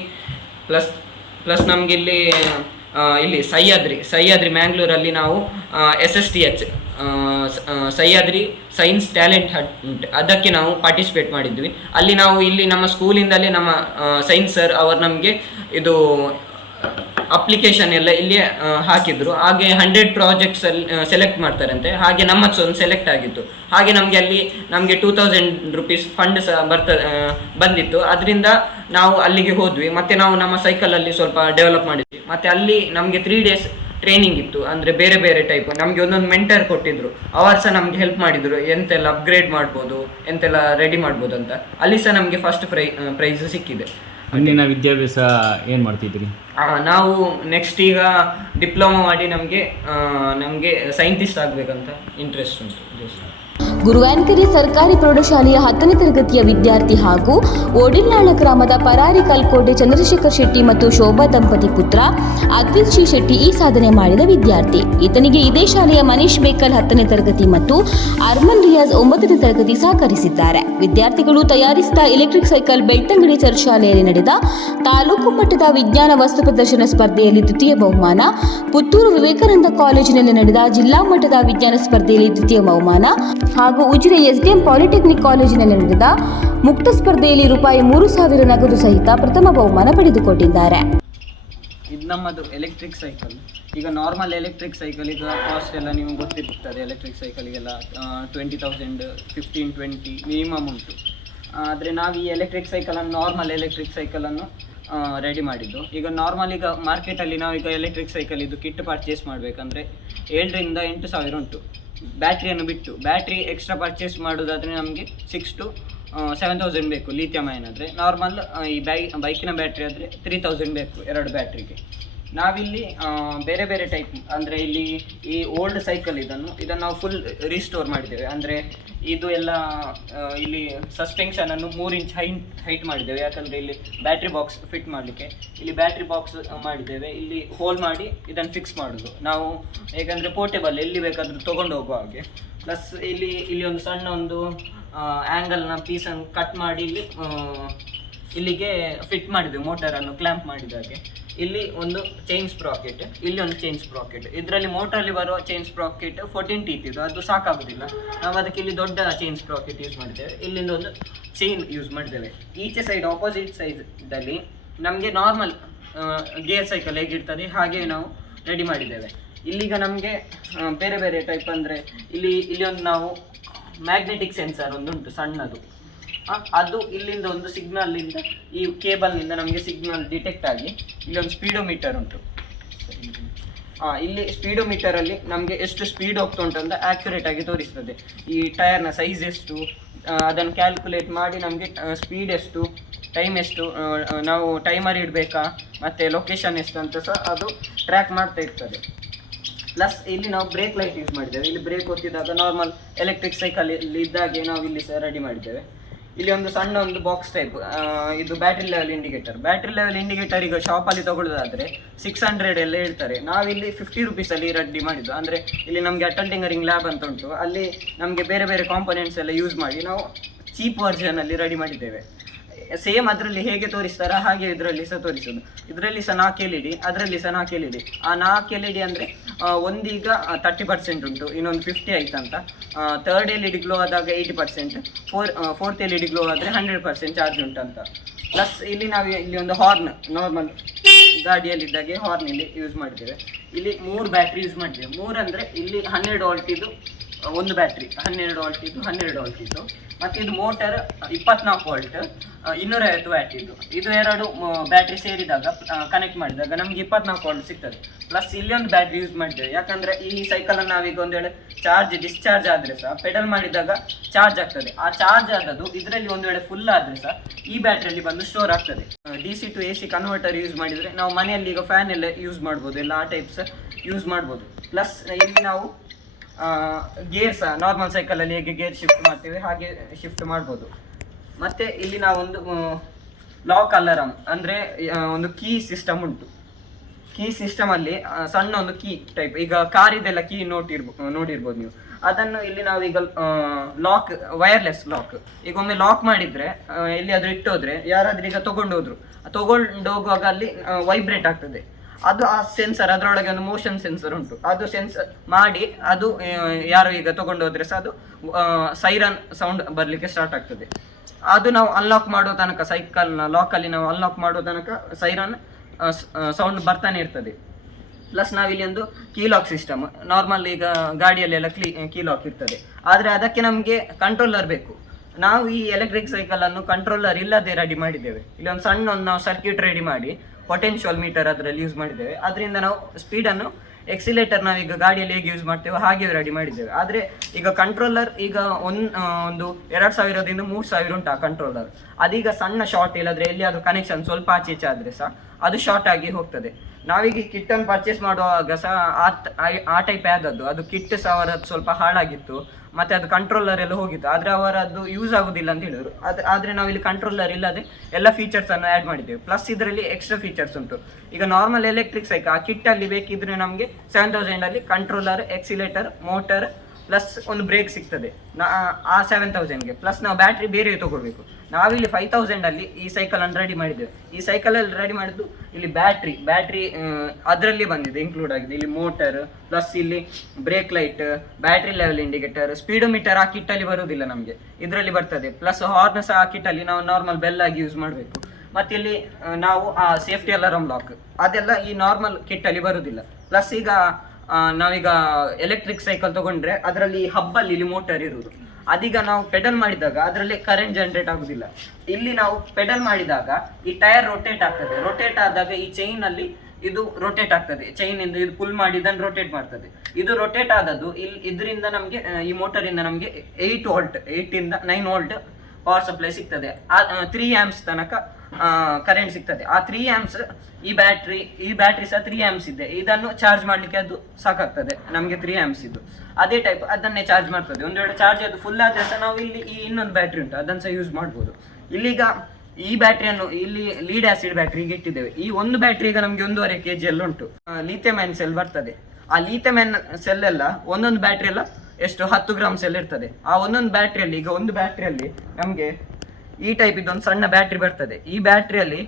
ಪ್ಲಸ್ ಪ್ಲಸ್ ನಮಗೆ ಇಲ್ಲಿ ಆ, ಇಲ್ಲಿ ಸಹ್ಯಾದ್ರಿ ಸಹ್ಯಾದ್ರಿ ಮ್ಯಾಂಗ್ಳೂರಲ್ಲಿ ನಾವು S S T H Sahyadri science talent hunt ಅದಕ್ಕೆ ನಾವು ಪಾರ್ಟಿಸಿಪೇಟ್ ಮಾಡಿದ್ವಿ. ಅಲ್ಲಿ ನಾವು ಇಲ್ಲಿ ನಮ್ಮ ಸ್ಕೂಲಿಂದಲೇ ನಮ್ಮ ಸೈನ್ಸ್ ಸರ್ ಅವರು ನಮಗೆ ಇದು ಅಪ್ಲಿಕೇಶನ್ ಎಲ್ಲ ಇಲ್ಲಿ ಹಾಕಿದ್ರು. ಹಾಗೆ ಹಂಡ್ರೆಡ್ ಪ್ರಾಜೆಕ್ಟ್ಸ್ ಅಲ್ಲಿ ಸೆಲೆಕ್ಟ್ ಮಾಡ್ತಾರಂತೆ. ಹಾಗೆ ನಮ್ಮ ಒಂದು ಸೆಲೆಕ್ಟ್ ಆಗಿತ್ತು. ಹಾಗೆ ನಮಗೆ ಅಲ್ಲಿ ನಮಗೆ ಟೂ ತೌಸಂಡ್ ರುಪೀಸ್ ಫಂಡ್ ಸಹ ಬರ್ತ ಬಂದಿತ್ತು. ಅದರಿಂದ ನಾವು ಅಲ್ಲಿಗೆ ಹೋದ್ವಿ. ಮತ್ತೆ ನಾವು ನಮ್ಮ ಸೈಕಲಲ್ಲಿ ಸ್ವಲ್ಪ ಡೆವಲಪ್ ಮಾಡಿದ್ವಿ. ಮತ್ತೆ ಅಲ್ಲಿ ನಮಗೆ ತ್ರೀ ಡೇಸ್ ಟ್ರೈನಿಂಗ್ ಇತ್ತು. ಅಂದರೆ ಬೇರೆ ಬೇರೆ ಟೈಪ್ ನಮಗೆ ಒಂದೊಂದು ಮೆಂಟರ್ ಕೊಟ್ಟಿದ್ರು. ಅವರು ಸಹ ನಮಗೆ ಹೆಲ್ಪ್ ಮಾಡಿದ್ರು. ಎಂತೆಲ್ಲ ಅಪ್ಗ್ರೇಡ್ ಮಾಡ್ಬೋದು, ಎಂತೆಲ್ಲ ರೆಡಿ ಮಾಡ್ಬೋದು ಅಂತ. ಅಲ್ಲಿ ಸಹ ನಮಗೆ ಫಸ್ಟ್ ಪ್ರೈ ಪ್ರೈಸ್ ಸಿಕ್ಕಿದೆ. ಮುಂದಿನ ವಿದ್ಯಾಭ್ಯಾಸ ಏನು ಮಾಡ್ತಿದ್ರಿ ನಾವು ನೆಕ್ಸ್ಟ್ ಈಗ ಡಿಪ್ಲೊಮಾ ಮಾಡಿ ನಮಗೆ ನಮಗೆ ಸೈಂಟಿಸ್ಟ್ ಆಗಬೇಕಂತ ಇಂಟ್ರೆಸ್ಟ್ ಉಂಟು. ಗುರುವಾನ್ಕೆರೆ ಸರ್ಕಾರಿ ಪ್ರೌಢಶಾಲೆಯ ಹತ್ತನೇ ತರಗತಿಯ ವಿದ್ಯಾರ್ಥಿ ಹಾಗೂ ಓಡಿಲ್ನಾಳ ಗ್ರಾಮದ ಪರಾರಿ ಕಲ್ಕೋಟೆ ಚಂದ್ರಶೇಖರ್ ಶೆಟ್ಟಿ ಮತ್ತು ಶೋಭಾ ದಂಪತಿ ಪುತ್ರ ಅದ್ವಿತ್ ಶ್ರೀ ಶೆಟ್ಟಿ ಈ ಸಾಧನೆ ಮಾಡಿದ ವಿದ್ಯಾರ್ಥಿ. ಈತನಿಗೆ ಇದೇ ಶಾಲೆಯ ಮನೀಶ್ ಬೇಕಲ್ ಹತ್ತನೇ ತರಗತಿ ಮತ್ತು ಅರ್ಮನ್ ರಿಯಾಜ್ ಒಂಬತ್ತನೇ ತರಗತಿ ಸಹಕರಿಸಿದ್ದಾರೆ. ವಿದ್ಯಾರ್ಥಿಗಳು ತಯಾರಿಸಿದ ಎಲೆಕ್ಟ್ರಿಕ್ ಸೈಕಲ್ ಬೆಳ್ತಂಗಡಿ ಸರ್ ಶಾಲೆಯಲ್ಲಿ ನಡೆದ ತಾಲೂಕು ಮಟ್ಟದ ವಿಜ್ಞಾನ ವಸ್ತು ಪ್ರದರ್ಶನ ಸ್ಪರ್ಧೆಯಲ್ಲಿ ದ್ವಿತೀಯ ಬಹುಮಾನ, ಪುತ್ತೂರು ವಿವೇಕಾನಂದ ಕಾಲೇಜಿನಲ್ಲಿ ನಡೆದ ಜಿಲ್ಲಾ ಮಟ್ಟದ ವಿಜ್ಞಾನ ಸ್ಪರ್ಧೆಯಲ್ಲಿ ದ್ವಿತೀಯ ಬಹುಮಾನ ಹಾಗೂ ಉಜಿರೆ ಎಸ್ಡಿಎಂ ಪಾಲಿಟೆಕ್ನಿಕ್ ಕಾಲೇಜಿನಲ್ಲಿ ನಡೆದ ಮುಕ್ತ ಸ್ಪರ್ಧೆಯಲ್ಲಿ ರೂಪಾಯಿ ಮೂರು ಸಾವಿರ ನಗದು ಸಹಿತ ಪ್ರಥಮ ಬಹುಮಾನ ಪಡೆದುಕೊಂಡಿದ್ದಾರೆ. ಇದು ನಮ್ಮದು ಎಲೆಕ್ಟ್ರಿಕ್ ಸೈಕಲ್ ಈಗ ನಾರ್ಮಲ್ ಎಲೆಕ್ಟ್ರಿಕ್ ಸೈಕಲ್ ಈಗ ಕಾಸ್ಟ್ ಎಲ್ಲ ನೀವು ಗೊತ್ತಿರ್ತದೆ. Electric ಸೈಕಲ್ಗೆಲ್ಲ twenty thousand fifteen twenty minimum ಉಂಟು. ಆದರೆ ನಾವು ಈ ಎಲೆಕ್ಟ್ರಿಕ್ ಸೈಕಲನ್ನು ನಾರ್ಮಲ್ ಎಲೆಕ್ಟ್ರಿಕ್ ಸೈಕಲನ್ನು ರೆಡಿ ಮಾಡಿದ್ದು. ಈಗ ನಾರ್ಮಲ್ ಈಗ ಮಾರ್ಕೆಟಲ್ಲಿ ನಾವು ಈಗ ಎಲೆಕ್ಟ್ರಿಕ್ ಸೈಕಲ್ ಇದು ಕಿಟ್ ಪರ್ಚೇಸ್ ಮಾಡಬೇಕಂದ್ರೆ ಏಳರಿಂದ ಎಂಟು ಸಾವಿರ ಉಂಟು. ಬ್ಯಾಟ್ರಿಯನ್ನು ಬಿಟ್ಟು ಬ್ಯಾಟ್ರಿ ಎಕ್ಸ್ಟ್ರಾ ಪರ್ಚೇಸ್ ಮಾಡೋದಾದರೆ ನಮಗೆ ಸಿಕ್ಸ್ ಟು ಸೆವೆನ್ ತೌಸಂಡ್ ಬೇಕು ಲಿಥಿಯಮ್ ಅಯನ್ ಆದರೆ. ನಾರ್ಮಲ್ ಈ ಬೈ, ಬೈಕಿನ ಬ್ಯಾಟ್ರಿ ಆದರೆ ತ್ರೀ ತೌಸಂಡ್ ಬೇಕು, ಎರಡು ಬ್ಯಾಟ್ರಿಗೆ. ನಾವಿಲ್ಲಿ ಬೇರೆ ಬೇರೆ ಟೈಪ್ ಅಂದರೆ ಇಲ್ಲಿ ಈ ಓಲ್ಡ್ ಸೈಕಲ್ ಇದನ್ನು ಇದನ್ನು ನಾವು ಫುಲ್ ರೀಸ್ಟೋರ್ ಮಾಡಿದ್ದೇವೆ. ಅಂದರೆ ಇದು ಎಲ್ಲ ಇಲ್ಲಿ ಸಸ್ಪೆನ್ಷನನ್ನು ಮೂರು ಇಂಚ್ ಹೈಟ್ ಹೈಟ್ ಮಾಡಿದ್ದೇವೆ. ಯಾಕಂದರೆ ಇಲ್ಲಿ ಬ್ಯಾಟ್ರಿ ಬಾಕ್ಸ್ ಫಿಟ್ ಮಾಡಲಿಕ್ಕೆ. ಇಲ್ಲಿ ಬ್ಯಾಟ್ರಿ ಬಾಕ್ಸ್ ಮಾಡಿದ್ದೇವೆ. ಇಲ್ಲಿ ಹೋಲ್ ಮಾಡಿ ಇದನ್ನು ಫಿಕ್ಸ್ ಮಾಡೋದು. ನಾವು ಏಕೆಂದರೆ ಪೋರ್ಟೇಬಲ್ ಎಲ್ಲಿ ಬೇಕಾದರೂ ತೊಗೊಂಡು ಹೋಗುವ ಹಾಗೆ. ಪ್ಲಸ್ ಇಲ್ಲಿ ಇಲ್ಲಿ ಒಂದು ಸಣ್ಣ ಒಂದು ಆ್ಯಂಗಲ್ನ ಪೀಸನ್ನು ಕಟ್ ಮಾಡಿ ಇಲ್ಲಿ ಇಲ್ಲಿಗೆ ಫಿಟ್ ಮಾಡಿದ್ವಿ ಮೋಟರನ್ನು ಕ್ಲ್ಯಾಂಪ್ ಮಾಡಿದಾಗೆ ಇಲ್ಲಿ ಒಂದು ಚೈನ್ ಸ್ಪ್ರಾಕೆಟ್ ಇಲ್ಲಿ ಒಂದು ಚೈನ್ ಸ್ಪ್ರಾಕೆಟ್ ಇದರಲ್ಲಿ ಮೋಟರಲ್ಲಿ ಬರುವ ಚೈನ್ ಸ್ಪ್ರಾಕೆಟ್ ಫೋರ್ಟೀನ್ ಟೀತ್ ಇದು, ಅದು ಸಾಕಾಗುದಿಲ್ಲ. ನಾವು ಅದಕ್ಕೆ ಇಲ್ಲಿ ದೊಡ್ಡ ಚೈನ್ ಸ್ಪ್ರಾಕೆಟ್ ಯೂಸ್ ಮಾಡಿದ್ದೇವೆ ಇಲ್ಲಿಂದ ಒಂದು ಚೈನ್ ಯೂಸ್ ಮಾಡಿದ್ದೇವೆ ಈಚೆ ಸೈಡ್ ಆಪೋಸಿಟ್ ಸೈಡಲ್ಲಿ ನಮಗೆ ನಾರ್ಮಲ್ ಗೇರ್ ಸೈಕಲ್ ಹೇಗಿರ್ತದೆ, ಹಾಗೆ ನಾವು ರೆಡಿ ಮಾಡಿದ್ದೇವೆ. ಇಲ್ಲಿಗ ನಮಗೆ ಬೇರೆ ಬೇರೆ ಟೈಪ್ ಅಂದರೆ ಇಲ್ಲಿ ಇಲ್ಲಿ ಒಂದು ನಾವು ಮ್ಯಾಗ್ನೆಟಿಕ್ ಸೆನ್ಸರ್ ಒಂದು ಉಂಟು, ಸಣ್ಣದು. ಅದು ಇಲ್ಲಿಂದ ಒಂದು ಸಿಗ್ನಲ್ಲಿಂದ ಈ ಕೇಬಲ್ನಿಂದ ನಮಗೆ ಸಿಗ್ನಲ್ ಡಿಟೆಕ್ಟ್ ಆಗಿ ಇಲ್ಲಿ ಒಂದು ಸ್ಪೀಡೋಮೀಟರ್ ಉಂಟು. ಇಲ್ಲಿ ಸ್ಪೀಡೋಮೀಟರಲ್ಲಿ ನಮಗೆ ಎಷ್ಟು ಸ್ಪೀಡ್ ಹೋಗ್ತಾ ಉಂಟು ಅಂತ ಆಕ್ಯುರೇಟ್ ಆಗಿ ತೋರಿಸ್ತದೆ. ಈ ಟೈರ್ನ ಸೈಜ್ ಎಷ್ಟು ಅದನ್ನು ಕ್ಯಾಲ್ಕುಲೇಟ್ ಮಾಡಿ ನಮಗೆ ಸ್ಪೀಡ್ ಎಷ್ಟು ಟೈಮ್ ಎಷ್ಟು ನಾವು ಟೈಮರ್ ಇಡಬೇಕಾ, ಮತ್ತು ಲೊಕೇಶನ್ ಎಷ್ಟು ಅಂತ ಸಹ ಅದು ಟ್ರ್ಯಾಕ್ ಮಾಡ್ತಾ ಇರ್ತದೆ. ಪ್ಲಸ್ ಇಲ್ಲಿ ನಾವು ಬ್ರೇಕ್ ಲೈಟ್ ಯೂಸ್ ಮಾಡಿದ್ದೇವೆ. ಇಲ್ಲಿ ಬ್ರೇಕ್ ಒತ್ತಿದಾಗ ನಾರ್ಮಲ್ ಎಲೆಕ್ಟ್ರಿಕ್ ಸೈಕಲ್ ಇಲ್ಲಿ ಇದ್ದಾಗೆ ನಾವು ಇಲ್ಲಿ ಸಹ ರೆಡಿ ಮಾಡಿದ್ದೇವೆ. ಇಲ್ಲಿ ಒಂದು ಸಣ್ಣ ಒಂದು ಬಾಕ್ಸ್ ಟೈಪ್ ಇದು battery level indicator battery level indicator ಈಗ ಶಾಪಲ್ಲಿ ತಗೊಳ್ಳೋದಾದ್ರೆ ಸಿಕ್ಸ್ ಹಂಡ್ರೆಡ್ ಎಲ್ಲ ಹೇಳ್ತಾರೆ. ನಾವಿಲ್ಲಿ ಫಿಫ್ಟಿ ರುಪೀಸಲ್ಲಿ ರೆಡಿ ಮಾಡಿದ್ದು. ಅಂದರೆ ಇಲ್ಲಿ ನಮಗೆ ಅಟಲ್ ಟಿಂಗರಿಂಗ್ ಲ್ಯಾಬ್ ಅಂತ ಉಂಟು. ಅಲ್ಲಿ ನಮಗೆ ಬೇರೆ ಬೇರೆ ಕಾಂಪೊನೆಂಟ್ಸ್ ಎಲ್ಲ ಯೂಸ್ ಮಾಡಿ ನಾವು ಚೀಪ್ ವರ್ಷನಲ್ಲಿ ರೆಡಿ ಮಾಡಿದ್ದೇವೆ. ಸೇಮ್ ಅದರಲ್ಲಿ ಹೇಗೆ ತೋರಿಸ್ತಾರ ಹಾಗೆ ಇದರಲ್ಲಿ ಸಹ ತೋರಿಸೋದು. ಇದರಲ್ಲಿ ಸಹ ನಾಲ್ಕು ಎಲ್ ಇ ಅದರಲ್ಲಿ ಸಹ ನಾಲ್ಕು ಎಲ್ ಇ ಆ ನಾಲ್ಕು ಎಲ್ ಇ ಡಿ ಅಂದರೆ ಒಂದೀಗ ತರ್ಟಿ ಪರ್ಸೆಂಟ್ ಉಂಟು, ಇನ್ನೊಂದು ಫಿಫ್ಟಿ ಆಯ್ತಂತ. ತರ್ಡ್ ಎಲ್ ಇ ಗ್ಲೋ ಆದಾಗ eighty percent four fourth L E D glow ಆದರೆ ಹಂಡ್ರೆಡ್ ಪರ್ಸೆಂಟ್ ಚಾರ್ಜ್ ಉಂಟಂತ. ಪ್ಲಸ್ ಇಲ್ಲಿ ನಾವು ಇಲ್ಲಿ ಒಂದು ಹಾರ್ನ್ ನಾರ್ಮಲ್ ಗಾಡಿಯಲ್ಲಿದ್ದಾಗೆ ಹಾರ್ನ್ ಇಲ್ಲಿ ಯೂಸ್ ಮಾಡಿದ್ದೇವೆ ಇಲ್ಲಿ ಮೂರು ಬ್ಯಾಟ್ರಿ ಯೂಸ್ ಮಾಡ್ತೇವೆ. ಮೂರು ಇಲ್ಲಿ ಹನ್ನೆರಡು ವೋಲ್ಟಿದು ಒಂದು ಬ್ಯಾಟ್ರಿ, ಹನ್ನೆರಡು ವಾಲ್ಟ್ ಇದ್ದು ಹನ್ನೆರಡು ವಾಲ್ಟ್ ಇದ್ದು. ಮತ್ತು ಇದು ಮೋಟರ್ ಇಪ್ಪತ್ನಾಲ್ಕು ವೋಲ್ಟ್ ಇನ್ನೂರೈವತ್ತು ವ್ಯಾಟ್ ಇದು ಇದು ಎರಡು ಬ್ಯಾಟ್ರಿ ಸೇರಿದಾಗ ಕನೆಕ್ಟ್ ಮಾಡಿದಾಗ ನಮಗೆ ಇಪ್ಪತ್ನಾಲ್ಕು ವಾಲ್ಟ್ ಸಿಗ್ತದೆ. ಪ್ಲಸ್ ಇಲ್ಲಿ ಒಂದು ಬ್ಯಾಟ್ರಿ ಯೂಸ್ ಮಾಡಿದ್ದೇವೆ. ಯಾಕಂದರೆ ಈ ಸೈಕಲನ್ನು ನಾವೀಗ ಒಂದು ವೇಳೆ ಚಾರ್ಜ್ ಡಿಸ್ಚಾರ್ಜ್ ಆದರೆ ಸಹ ಪೆಡಲ್ ಮಾಡಿದಾಗ ಚಾರ್ಜ್ ಆಗ್ತದೆ. ಆ ಚಾರ್ಜ್ ಆದದ್ದು ಇದರಲ್ಲಿ ಒಂದು ವೇಳೆ ಫುಲ್ ಆದರೆ ಸಹ, ಈ ಬ್ಯಾಟ್ರಿಯಲ್ಲಿ ಬಂದು ಸ್ಟೋರ್ ಆಗ್ತದೆ. D C to A C converter use ಮಾಡಿದರೆ ನಾವು ಮನೆಯಲ್ಲಿ ಈಗ ಫ್ಯಾನ್ ಎಲ್ಲ ಯೂಸ್ ಮಾಡ್ಬೋದು. ಎಲ್ಲ ಆ ಟೈಪ್ಸ್ ಯೂಸ್ ಮಾಡ್ಬೋದು. ಪ್ಲಸ್ ಇಲ್ಲಿ ನಾವು ಗೇರ್ ಸಹ ನಾರ್ಮಲ್ ಸೈಕಲಲ್ಲಿ ಹೇಗೆ ಗೇರ್ ಶಿಫ್ಟ್ ಮಾಡ್ತೇವೆ, ಹಾಗೆ ಶಿಫ್ಟ್ ಮಾಡ್ಬೋದು. ಮತ್ತೆ ಇಲ್ಲಿ ನಾವೊಂದು ಲಾಕ್ ಅಲಾರಮ್ ಅಂದರೆ ಒಂದು ಕೀ ಸಿಸ್ಟಮ್ ಉಂಟು. ಕೀ ಸಿಸ್ಟಮ್ ಅಲ್ಲಿ ಸಣ್ಣ ಒಂದು ಕೀ ಟೈಪ್ ಈಗ ಕಾರಿದೆಲ್ಲ ಕೀ ನೋಟಿರ್ಬೋ ನೋಡಿರ್ಬೋದು ನೀವು. ಅದನ್ನು ಇಲ್ಲಿ ನಾವು ಈಗ ಲಾಕ್ ವೈರ್ಲೆಸ್ ಲಾಕ್ ಈಗ ಒಮ್ಮೆ ಲಾಕ್ ಮಾಡಿದ್ರೆ ಎಲ್ಲಿ ಎಲ್ಲಿಯಾದ್ರೂ ಇಟ್ಟೋದ್ರೆ, ಯಾರಾದ್ರೂ ಈಗ ತಗೊಂಡು ಹೋಗುವಾಗ ಅಲ್ಲಿ ವೈಬ್ರೇಟ್ ಆಗ್ತದೆ. ಅದು ಆ ಸೆನ್ಸರ್ ಅದರೊಳಗೆ ಒಂದು ಮೋಷನ್ ಸೆನ್ಸರ್ ಉಂಟು. ಅದು ಸೆನ್ಸರ್ ಮಾಡಿ, ಅದು ಯಾರು ಈಗ ತಗೊಂಡೋದ್ರೆ ಸಹ ಅದು ಸೈರನ್ ಸೌಂಡ್ ಬರಲಿಕ್ಕೆ ಸ್ಟಾರ್ಟ್ ಆಗ್ತದೆ. ಅದು ನಾವು ಅನ್ಲಾಕ್ ಮಾಡೋ ತನಕ ಸೈಕಲ್ನ ಲಾಕಲ್ಲಿ ನಾವು ಅನ್ಲಾಕ್ ಮಾಡೋ ತನಕ ಸೈರನ್ ಸೌಂಡ್ ಬರ್ತಾನೆ ಇರ್ತದೆ. ಪ್ಲಸ್ ನಾವಿಲ್ಲಿ ಒಂದು ಕೀಲಾಕ್ ಸಿಸ್ಟಮ್ ನಾರ್ಮಲ್ ಈಗ ಗಾಡಿಯಲ್ಲೆಲ್ಲ ಕ್ಲೀ ಕೀಲಾಕ್ ಇರ್ತದೆ. ಆದರೆ ಅದಕ್ಕೆ ನಮಗೆ ಕಂಟ್ರೋಲರ್ ಬೇಕು. ನಾವು ಈ ಎಲೆಕ್ಟ್ರಿಕ್ ಸೈಕಲ್ ಅನ್ನು ಕಂಟ್ರೋಲರ್ ಇಲ್ಲದೆ ರೆಡಿ ಮಾಡಿದ್ದೇವೆ. ಇಲ್ಲಿ ಒಂದು ಸಣ್ಣ ಒಂದು ನಾವು ಸರ್ಕ್ಯೂಟ್ ರೆಡಿ ಮಾಡಿ ಪೊಟೆನ್ಶಿಯಲ್ ಮೀಟರ್ ಅದರಲ್ಲಿ ಯೂಸ್ ಮಾಡಿದ್ದೇವೆ. ಅದರಿಂದ ನಾವು ಸ್ಪೀಡನ್ನು ಎಕ್ಸಿಲೇಟರ್ ನಾವೀಗ ಗಾಡಿಯಲ್ಲಿ ಹೇಗೆ ಯೂಸ್ ಮಾಡ್ತೇವೆ ಹಾಗೆ ರೆಡಿ ಮಾಡಿದ್ದೇವೆ. ಆದರೆ ಈಗ ಕಂಟ್ರೋಲರ್ ಈಗ ಒನ್ ಒಂದು ಎರಡು ಸಾವಿರದಿಂದ ಮೂರು ಸಾವಿರ ಉಂಟು ಆ ಕಂಟ್ರೋಲರ್ ಅದೀಗ ಸಣ್ಣ ಶಾರ್ಟ್ ಇಲ್ಲದ್ರೆ ಅದು ಕನೆಕ್ಷನ್ ಸ್ವಲ್ಪ ಆಚೆ ಈಚೆ ಆದರೆ ಸಹ ಅದು ಶಾರ್ಟ್ ಆಗಿ ಹೋಗ್ತದೆ. ನಾವೀಗ ಈ ಕಿಟ್ ಅನ್ನು ಪರ್ಚೇಸ್ ಮಾಡುವಾಗ ಸಹ ಆ ಟೈಪ್ ಆದದ್ದು ಅದು ಕಿಟ್ ಸಹ ಅವರದ್ದು ಸ್ವಲ್ಪ ಹಾಳಾಗಿತ್ತು. ಮತ್ತೆ ಅದು ಕಂಟ್ರೋಲರ್ ಎಲ್ಲ ಹೋಗಿತ್ತು. ಆದ್ರೆ ಅವರದ್ದು ಯೂಸ್ ಆಗುದಿಲ್ಲ ಅಂತ ಹೇಳಿದ್ರು. ಆದ್ರೆ ನಾವಿಲ್ಲಿ ಕಂಟ್ರೋಲರ್ ಇಲ್ಲದೆ ಎಲ್ಲ ಫೀಚರ್ಸ್ ಅನ್ನು ಆಡ್ ಮಾಡಿದ್ದೇವೆ. ಪ್ಲಸ್ ಇದರಲ್ಲಿ ಎಕ್ಸ್ಟ್ರಾ ಫೀಚರ್ಸ್ ಉಂಟು. ಈಗ ನಾರ್ಮಲ್ ಎಲೆಕ್ಟ್ರಿಕ್ ಸೈಕಲ್ ಆ ಕಿಟ್ ಅಲ್ಲಿ ಬೇಕಿದ್ರೆ ನಮಗೆ ಸೆವೆನ್ ತೌಸಂಡ್ ಅಲ್ಲಿ ಕಂಟ್ರೋಲರ್ ಎಕ್ಸಿಲೇಟರ್ ಮೋಟರ್ ಪ್ಲಸ್ ಒಂದು ಬ್ರೇಕ್ ಸಿಗ್ತದೆ. ಆ ಸೆವೆನ್ ತೌಸಂಡ್ಗೆ ಪ್ಲಸ್ ನಾವು ಬ್ಯಾಟ್ರಿ ಬೇರೆ ತಗೊಳ್ಬೇಕು. ನಾವಿಲ್ಲಿ ಫೈವ್ ತೌಸಂಡ್ ಅಲ್ಲಿ ಈ ಸೈಕಲ್ ಅನ್ನು ರೆಡಿ ಮಾಡಿದ್ದೇವೆ. ಈ ಸೈಕಲ್ ಅಲ್ಲಿ ರೆಡಿ ಮಾಡಿದ್ದು ಇಲ್ಲಿ ಬ್ಯಾಟ್ರಿ ಬ್ಯಾಟ್ರಿ ಅದರಲ್ಲಿ ಬಂದಿದೆ ಇನ್ಕ್ಲೂಡ್ ಆಗಿದೆ. ಇಲ್ಲಿ ಮೋಟರ್ ಪ್ಲಸ್ ಇಲ್ಲಿ brake light battery level indicator speedometer ಆ ಕಿಟ್ಟಲ್ಲಿ ಬರುವುದಿಲ್ಲ ನಮಗೆ. ಇದರಲ್ಲಿ ಬರ್ತದೆ. ಪ್ಲಸ್ ಹಾರ್ನ್ ಸಹ ಆ ಕಿಟ್ಟಲ್ಲಿ ನಾವು ನಾರ್ಮಲ್ ಬೆಲ್ ಆಗಿ ಯೂಸ್ ಮಾಡಬೇಕು. ಮತ್ತೆ ಇಲ್ಲಿ ನಾವು ಆ ಸೇಫ್ಟಿ ಅಲಾರಂ ಲಾಕ್ ಅದೆಲ್ಲ ಈ ನಾರ್ಮಲ್ ಕಿಟ್ ಅಲ್ಲಿ ಬರುವುದಿಲ್ಲ. ಪ್ಲಸ್ ಈಗ ನಾವೀಗ ಎಲೆಕ್ಟ್ರಿಕ್ ಸೈಕಲ್ ತಗೊಂಡ್ರೆ ಅದರಲ್ಲಿ ಹಬ್ಬಲ್ಲಿ ಇಲ್ಲಿ ಮೋಟರ್ ಇರುವುದು. ಅದೀಗ ನಾವು ಪೆಡಲ್ ಮಾಡಿದಾಗ ಅದರಲ್ಲಿ ಕರೆಂಟ್ ಜನರೇಟ್ ಆಗುದಿಲ್ಲ. ಇಲ್ಲಿ ನಾವು ಪೆಡಲ್ ಮಾಡಿದಾಗ ಈ ಟೈರ್ ರೊಟೇಟ್ ಆಗ್ತದೆ. ರೊಟೇಟ್ ಆದಾಗ ಈ ಚೈನ್ ಅಲ್ಲಿ ಇದು ರೊಟೇಟ್ ಆಗ್ತದೆ. ಚೈನ್ ಇಂದ ಇದು ಪುಲ್ ಮಾಡಿ ಇದನ್ನು ರೊಟೇಟ್ ಮಾಡ್ತದೆ. ಇದು ರೊಟೇಟ್ ಆದದ್ದು ಇಲ್ಲಿ ಇದರಿಂದ ನಮಗೆ ಈ ಮೋಟರಿಂದ ನಮಗೆ ಏಯ್ಟ್ ವೋಲ್ಟ್ ಏಯ್ಟಿಂದ ನೈನ್ ವೋಲ್ಟ್ ಪವರ್ ಸಪ್ಲೈ ಸಿಗ್ತದೆ. ತ್ರೀ ಆ್ಯಮ್ಸ್ ತನಕ ಕರೆಂಟ್ ಸಿಗ್ತದೆ. ಆ ತ್ರೀ ಆ್ಯಮ್ಸ್ ಈ ಬ್ಯಾಟ್ರಿ ಈ ಬ್ಯಾಟ್ರಿ ಸಹ ತ್ರೀ ಆ್ಯಮ್ಸ್ ಇದೆ. ಇದನ್ನು ಚಾರ್ಜ್ ಮಾಡಲಿಕ್ಕೆ ಅದು ಸಾಕಾಗ್ತದೆ. ನಮಗೆ ತ್ರೀ ಆ್ಯಮ್ಸ್ ಇದು. ಅದೇ ಟೈಪ್ ಅದನ್ನೇ ಚಾರ್ಜ್ ಮಾಡ್ತದೆ. ಒಂದು ವೇಳೆ ಚಾರ್ಜ್ ಅದು ಫುಲ್ ಆದರೆ ಸಹ ನಾವು ಇಲ್ಲಿ ಈ ಇನ್ನೊಂದು ಬ್ಯಾಟ್ರಿ ಉಂಟು. ಅದನ್ನು ಸಹ ಯೂಸ್ ಮಾಡ್ಬೋದು. ಇಲ್ಲಿಗ ಈ ಬ್ಯಾಟ್ರಿಯನ್ನು ಇಲ್ಲಿ ಲೀಡ್ ಆಸಿಡ್ ಬ್ಯಾಟ್ರಿಗೆ ಇಟ್ಟಿದ್ದೇವೆ. ಈ ಒಂದು ಬ್ಯಾಟ್ರಿ ಈಗ ನಮಗೆ ಒಂದೂವರೆ ಕೆ ಜಿ ಎಲ್ಲ ಉಂಟು ಲೀಥಿಯಮ್ ಸೆಲ್ ಬರ್ತದೆ. ಆ ಲೀಥಿಯಮ್ ಸೆಲ್ ಎಲ್ಲ ಒಂದೊಂದು ಬ್ಯಾಟ್ರಿ ಎಲ್ಲ ಎಷ್ಟು? ಹತ್ತು ಗ್ರಾಮ್ ಸೆಲ್ ಇರ್ತದೆ. ಆ ಒಂದೊಂದು ಬ್ಯಾಟ್ರಿಯಲ್ಲಿ ಈಗ ಒಂದು ಬ್ಯಾಟ್ರಿಯಲ್ಲಿ ನಮಗೆ ಈ ಟೈಪ್ ಇದೊಂದು ಸಣ್ಣ ಬ್ಯಾಟ್ರಿ ಬರ್ತದೆ. ಈ ಬ್ಯಾಟ್ರಿಯಲ್ಲಿ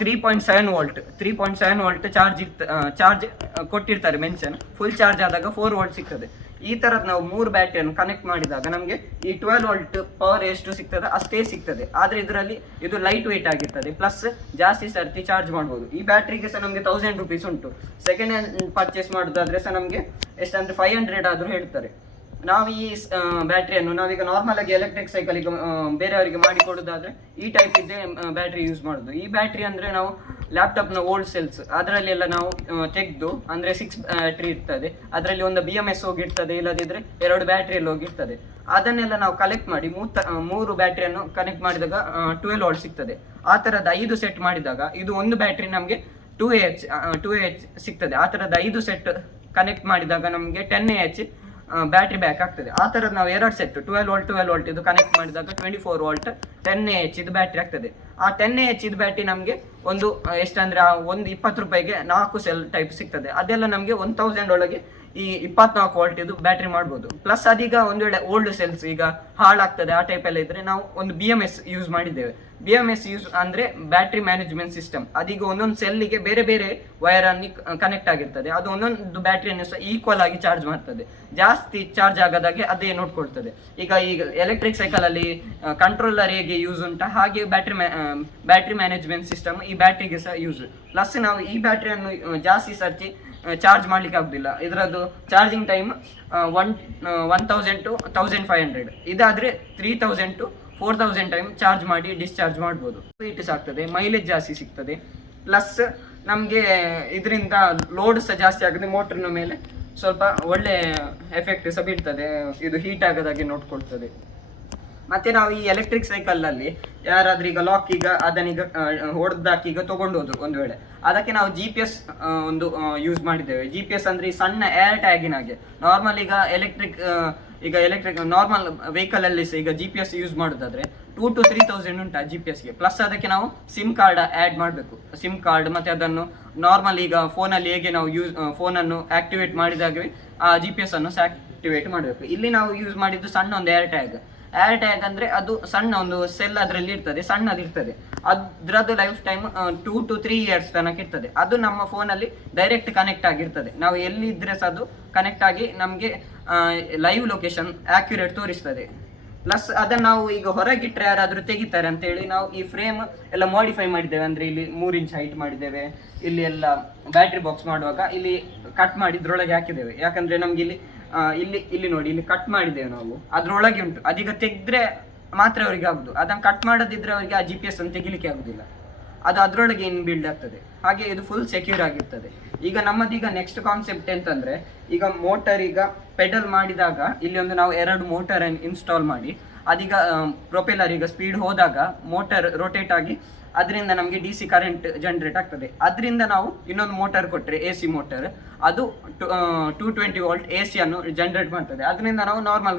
three point seven volt three point seven volt charge ಇರ್ತ ಚಾರ್ಜ್ ಕೊಟ್ಟಿರ್ತಾರೆ ಮೆನ್ಷನ್ ಫುಲ್ ಚಾರ್ಜ್ ಆದಾಗ ಫೋರ್ ವೋಲ್ಟ್ ಸಿಗ್ತದೆ. ಈ ಥರದ್ದು ನಾವು ಮೂರು ಬ್ಯಾಟ್ರಿಯನ್ನು ಕನೆಕ್ಟ್ ಮಾಡಿದಾಗ ನಮಗೆ ಈ ಟ್ವೆಲ್ ವೋಲ್ಟ್ ಪವರ್ ಎಷ್ಟು ಸಿಗ್ತದೆ? ಅಷ್ಟೇ ಸಿಗ್ತದೆ. ಆದರೆ ಇದರಲ್ಲಿ ಇದು ಲೈಟ್ ವೆಯ್ಟ್ ಆಗಿರ್ತದೆ. ಪ್ಲಸ್ ಜಾಸ್ತಿ ಸರ್ತಿ ಚಾರ್ಜ್ ಮಾಡ್ಬೋದು. ಈ ಬ್ಯಾಟ್ರಿಗೆ ಸಹ ನಮಗೆ ತೌಸಂಡ್ ರುಪೀಸ್ ಉಂಟು. ಸೆಕೆಂಡ್ ಹ್ಯಾಂಡ್ ಪರ್ಚೇಸ್ ಮಾಡೋದಾದರೆ ಸಹ ನಮಗೆ ಎಷ್ಟಂದರೆ ಫೈವ್ ಹಂಡ್ರೆಡ್ ಆದರೂ ಹೇಳ್ತಾರೆ. ನಾವು ಈ ಬ್ಯಾಟ್ರಿಯನ್ನು ನಾವೀಗ ನಾರ್ಮಲ್ ಆಗಿ ಎಲೆಕ್ಟ್ರಿಕ್ ಸೈಕಲಿಗೆ ಬೇರೆಯವರಿಗೆ ಮಾಡಿ ಕೊಡೋದಾದ್ರೆ ಈ ಟೈಪ್ ಇದ್ದೇ ಬ್ಯಾಟ್ರಿ ಯೂಸ್ ಮಾಡೋದು. ಈ ಬ್ಯಾಟ್ರಿ ಅಂದ್ರೆ ನಾವು ಲ್ಯಾಪ್ಟಾಪ್ನ ಓಲ್ಡ್ ಸೆಲ್ಸ್ ಅದರಲ್ಲೆಲ್ಲ ನಾವು ತೆಗೆದು, ಅಂದ್ರೆ ಸಿಕ್ಸ್ ಬ್ಯಾಟ್ರಿ ಇರ್ತದೆ. ಅದರಲ್ಲಿ ಒಂದು ಬಿ ಎಂ ಎಸ್ ಹೋಗಿರ್ತದೆ ಇಲ್ಲದಿದ್ರೆ ಎರಡು ಬ್ಯಾಟ್ರಿಯಲ್ಲಿ ಹೋಗಿರ್ತದೆ ಅದನ್ನೆಲ್ಲ ನಾವು ಕಲೆಕ್ಟ್ ಮಾಡಿ, ಮೂತ ಮೂರು ಬ್ಯಾಟ್ರಿಯನ್ನು ಕನೆಕ್ಟ್ ಮಾಡಿದಾಗ ಟ್ವೆಲ್ ವೋಲ್ಟ್ ಸಿಗ್ತದೆ. ಆ ಥರದ ಐದು ಸೆಟ್ ಮಾಡಿದಾಗ, ಇದು ಒಂದು ಬ್ಯಾಟ್ರಿ ನಮಗೆ ಟೂ ಎಚ್ ಟೂ ಎಚ್ ಸಿಗ್ತದೆ. ಆ ಥರದ ಐದು ಸೆಟ್ ಕನೆಕ್ಟ್ ಮಾಡಿದಾಗ ನಮಗೆ ಟೆನ್ ಎಚ್ ಬ್ಯಾಟ್ರಿ ಬ್ಯಾಕ್ ಆಗ್ತದೆ. ಆ ಥರದ್ದು ನಾವು ಎರಡು set twelve volt twelve volt ಇದು ಕನೆಕ್ಟ್ ಮಾಡಿದಾಗ twenty four volt ten A H ಇದು ಬ್ಯಾಟ್ರಿ ಆಗ್ತದೆ. ಆ ಟೆನ್ ಎ ಎಚ್ ಇದು ಬ್ಯಾಟ್ರಿ ನಮಗೆ ಒಂದು ಎಷ್ಟಂದರೆ ಒಂದು ಇಪ್ಪತ್ತು ರೂಪಾಯಿಗೆ ನಾಲ್ಕು ಸೆಲ್ ಟೈಪ್ ಸಿಗ್ತದೆ. ಅದೆಲ್ಲ ನಮಗೆ ಒನ್ ತೌಸಂಡ್ ಒಳಗೆ ಈ ಇಪ್ಪತ್ನಾಲ್ಕು ವೋಲ್ಟ್ ಇದು ಬ್ಯಾಟ್ರಿ ಮಾಡ್ಬೋದು. ಪ್ಲಸ್ ಅದೀಗ ಒಂದು ವೇಳೆ ಓಲ್ಡ್ ಸೆಲ್ಸ್ ಈಗ ಹಾಳಾಗ್ತದೆ, ಆ ಟೈಪ್ ಎಲ್ಲ ಇದ್ರೆ ನಾವು ಒಂದು ಬಿ ಎಂ ಎಸ್ ಯೂಸ್ ಮಾಡಿದ್ದೇವೆ. ಬಿ ಎಂ ಎಸ್ ಯೂಸ್ ಅಂದ್ರೆ ಬ್ಯಾಟ್ರಿ ಮ್ಯಾನೇಜ್ಮೆಂಟ್ ಸಿಸ್ಟಮ್ ಅದೀಗ ಒಂದೊಂದು ಸೆಲ್ಲಿಗೆ ಬೇರೆ ಬೇರೆ ವೈರ್ ಅನ್ನು ಕನೆಕ್ಟ್ ಆಗಿರ್ತದೆ. ಅದು ಒಂದೊಂದು ಬ್ಯಾಟ್ರಿಯನ್ನು ಸಹ ಈಕ್ವಲ್ ಆಗಿ ಚಾರ್ಜ್ ಮಾಡ್ತದೆ. ಜಾಸ್ತಿ ಚಾರ್ಜ್ ಆಗದಾಗೆ ಅದೇ ನೋಡ್ಕೊಳ್ತದೆ. ಈಗ ಈಗ ಎಲೆಕ್ಟ್ರಿಕ್ ಸೈಕಲ್ ಅಲ್ಲಿ ಕಂಟ್ರೋಲರ್ ಹೇಗೆ ಯೂಸ್ ಉಂಟ, ಹಾಗೆ ಬ್ಯಾಟ್ರಿ ಬ್ಯಾಟ್ರಿ ಮ್ಯಾನೇಜ್ಮೆಂಟ್ ಸಿಸ್ಟಮ್ ಈ ಬ್ಯಾಟ್ರಿಗೆ ಸಹ ಯೂಸ್ ಪ್ಲಸ್ ನಾವು ಈ ಬ್ಯಾಟ್ರಿಯನ್ನು ಜಾಸ್ತಿ ಸರ್ಚಿ ಚಾರ್ಜ್ ಮಾಡ್ಲಿಕ್ಕೆ ಆಗುದಿಲ್ಲ. ಇದರದ್ದು charging time one one thousand two thousand five hundred ಇದಾದ್ರೆ three thousand two four thousand time charge ಮಾಡಿ ಡಿಸ್ಚಾರ್ಜ್ ಮಾಡ್ಬೋದು. ಇಟ್ಸ್ ಆಗ್ತದೆ ಮೈಲೇಜ್ ಜಾಸ್ತಿ ಸಿಗ್ತದೆ. ಪ್ಲಸ್ ನಮಗೆ ಇದರಿಂದ ಲೋಡ್ ಸಹ ಜಾಸ್ತಿ ಆಗುತ್ತೆ ಮೋಟ್ರಿನ ಮೇಲೆ ಸ್ವಲ್ಪ ಒಳ್ಳೆ ಎಫೆಕ್ಟ್ ಸಹ ಬೀಳ್ತದೆ, ಇದು ಹೀಟ್ ಆಗದಾಗೆ ನೋಡ್ಕೊಳ್ತದೆ. ಮತ್ತೆ ನಾವು ಈ ಎಲೆಕ್ಟ್ರಿಕ್ ಸೈಕಲ್ ಅಲ್ಲಿ ಯಾರಾದ್ರೂ ಈಗ ಲಾಕ್ ಈಗ ಅದನ್ನೀಗ ಹೊಡೆದಾಕಿ ಈಗ ತಗೊಂಡು ಹೋದ್ರು ಒಂದು ವೇಳೆ. ಅದಕ್ಕೆ ನಾವು ಜಿ ಪಿ ಎಸ್ ಒಂದು ಯೂಸ್ ಮಾಡಿದ್ದೇವೆ. ಜಿ ಪಿ ಎಸ್ ಅಂದ್ರೆ ಸಣ್ಣ ಏರ್ ಟ್ಯಾಗಿನ ಹಾಗೆ. ನಾರ್ಮಲ್ ಈಗ ಎಲೆಕ್ಟ್ರಿಕ್ ಈಗ ಎಲೆಕ್ಟ್ರಿಕ್ ನಾರ್ಮಲ್ ವೆಹಿಕಲ್ ಅಲ್ಲಿ ಸಹ ಈಗ ಜಿ ಪಿ ಎಸ್ ಯೂಸ್ ಮಾಡೋದಾದ್ರೆ ಟೂ ಟು ತ್ರೀ ತೌಸಂಡ್ ಉಂಟು ಜಿ ಪಿ ಎಸ್ಗೆ ಪ್ಲಸ್ ಅದಕ್ಕೆ ನಾವು ಸಿಮ್ ಕಾರ್ಡ್ ಆ್ಯಡ್ ಮಾಡಬೇಕು. ಸಿಮ್ ಕಾರ್ಡ್ ಮತ್ತೆ ಅದನ್ನು ನಾರ್ಮಲ್ ಈಗ ಫೋನಲ್ಲಿ ಹೇಗೆ ನಾವು ಯೂಸ್ ಫೋನನ್ನು ಆಕ್ಟಿವೇಟ್ ಮಾಡಿದಾಗಲೇ ಆ ಜಿ ಪಿ ಎಸ್ ಅನ್ನು ಸಹ ಮಾಡಬೇಕು. ಇಲ್ಲಿ ನಾವು ಯೂಸ್ ಮಾಡಿದ್ದು ಸಣ್ಣ ಒಂದು ಏರ್ ಟ್ಯಾಗ್ ಏರ್ ಟ್ಯಾಗ್ ಅಂದ್ರೆ ಅದು ಸಣ್ಣ ಒಂದು ಸೆಲ್ ಅದರಲ್ಲಿ ಇರ್ತದೆ ಸಣ್ಣದಿರ್ತದೆ ಅದರದ್ದು lifetime two to three years ತನಕ ಇರ್ತದೆ. ಅದು ನಮ್ಮ ಫೋನಲ್ಲಿ ಡೈರೆಕ್ಟ್ ಕನೆಕ್ಟ್ ಆಗಿರ್ತದೆ. ನಾವು ಎಲ್ಲಿದ್ರೆ ಸಹ ಅದು ಕನೆಕ್ಟ್ ಆಗಿ ನಮಗೆ ಲೈವ್ ಲೊಕೇಶನ್ ಆಕ್ಯುರೇಟ್ ತೋರಿಸ್ತದೆ. ಪ್ಲಸ್ ಅದನ್ನು ನಾವು ಈಗ ಹೊರಗಿಟ್ಟರೆ ಯಾರಾದರೂ ತೆಗಿತಾರೆ ಅಂತ ಹೇಳಿ ನಾವು ಈ ಫ್ರೇಮ್ ಎಲ್ಲ ಮಾಡಿಫೈ ಮಾಡಿದ್ದೇವೆ. ಅಂದರೆ ಇಲ್ಲಿ ಮೂರು ಇಂಚ್ ಹೈಟ್ ಮಾಡಿದ್ದೇವೆ. ಇಲ್ಲಿ ಎಲ್ಲ ಬ್ಯಾಟ್ರಿ ಬಾಕ್ಸ್ ಮಾಡುವಾಗ ಇಲ್ಲಿ ಕಟ್ ಮಾಡಿ ಇದ್ರೊಳಗೆ ಹಾಕಿದ್ದೇವೆ. ಯಾಕಂದರೆ ನಮ್ಗೆ ಇಲ್ಲಿ ಇಲ್ಲಿ ಇಲ್ಲಿ ನೋಡಿ, ಇಲ್ಲಿ ಕಟ್ ಮಾಡಿದ್ದೇವೆ ನಾವು. ಅದರೊಳಗೆ ಉಂಟು. ಅದೀಗ ತೆಗೆದ್ರೆ ಮಾತ್ರ ಅವರಿಗೆ ಆಗುದು. ಅದನ್ನು ಕಟ್ ಮಾಡದಿದ್ರೆ ಅವರಿಗೆ ಆ ಜಿ ಪಿ ಎಸ್ ಅನ್ನು ತೆಗಿಲಿಕ್ಕೆ ಆಗುದಿಲ್ಲ. ಅದು ಅದರೊಳಗೆ ಇನ್ ಬಿಲ್ಡ್ ಆಗ್ತದೆ. ಹಾಗೆ ಇದು ಫುಲ್ ಸೆಕ್ಯೂರ್ ಆಗಿರ್ತದೆ. ಈಗ ನಮ್ಮದೀಗ ನೆಕ್ಸ್ಟ್ ಕಾನ್ಸೆಪ್ಟ್ ಎಂತಂದ್ರೆ, ಈಗ ಮೋಟರ್ ಈಗ ಪೆಡಲ್ ಮಾಡಿದಾಗ ಇಲ್ಲಿ ಒಂದು ನಾವು ಎರಡು ಮೋಟರ್ ಇನ್ಸ್ಟಾಲ್ ಮಾಡಿ, ಅದೀಗ ಪ್ರೊಪೆಲರ್ ಈಗ ಸ್ಪೀಡ್ ಹೋದಾಗ ಮೋಟರ್ ರೊಟೇಟ್ ಆಗಿ ಅದರಿಂದ ನಮಗೆ ಡಿ ಸಿ ಕರೆಂಟ್ ಜನರೇಟ್ ಆಗ್ತದೆ. ಅದರಿಂದ ನಾವು ಇನ್ನೊಂದು ಮೋಟರ್ ಕೊಟ್ಟರೆ ಎ ಸಿ ಮೋಟರ್ ಅದು ಟೂ ಟ್ವೆಂಟಿ ವೋಲ್ಟ್ ಎ ಸಿಯನ್ನು ಜನರೇಟ್ ಮಾಡ್ತದೆ. ಅದರಿಂದ ನಾವು ನಾರ್ಮಲ್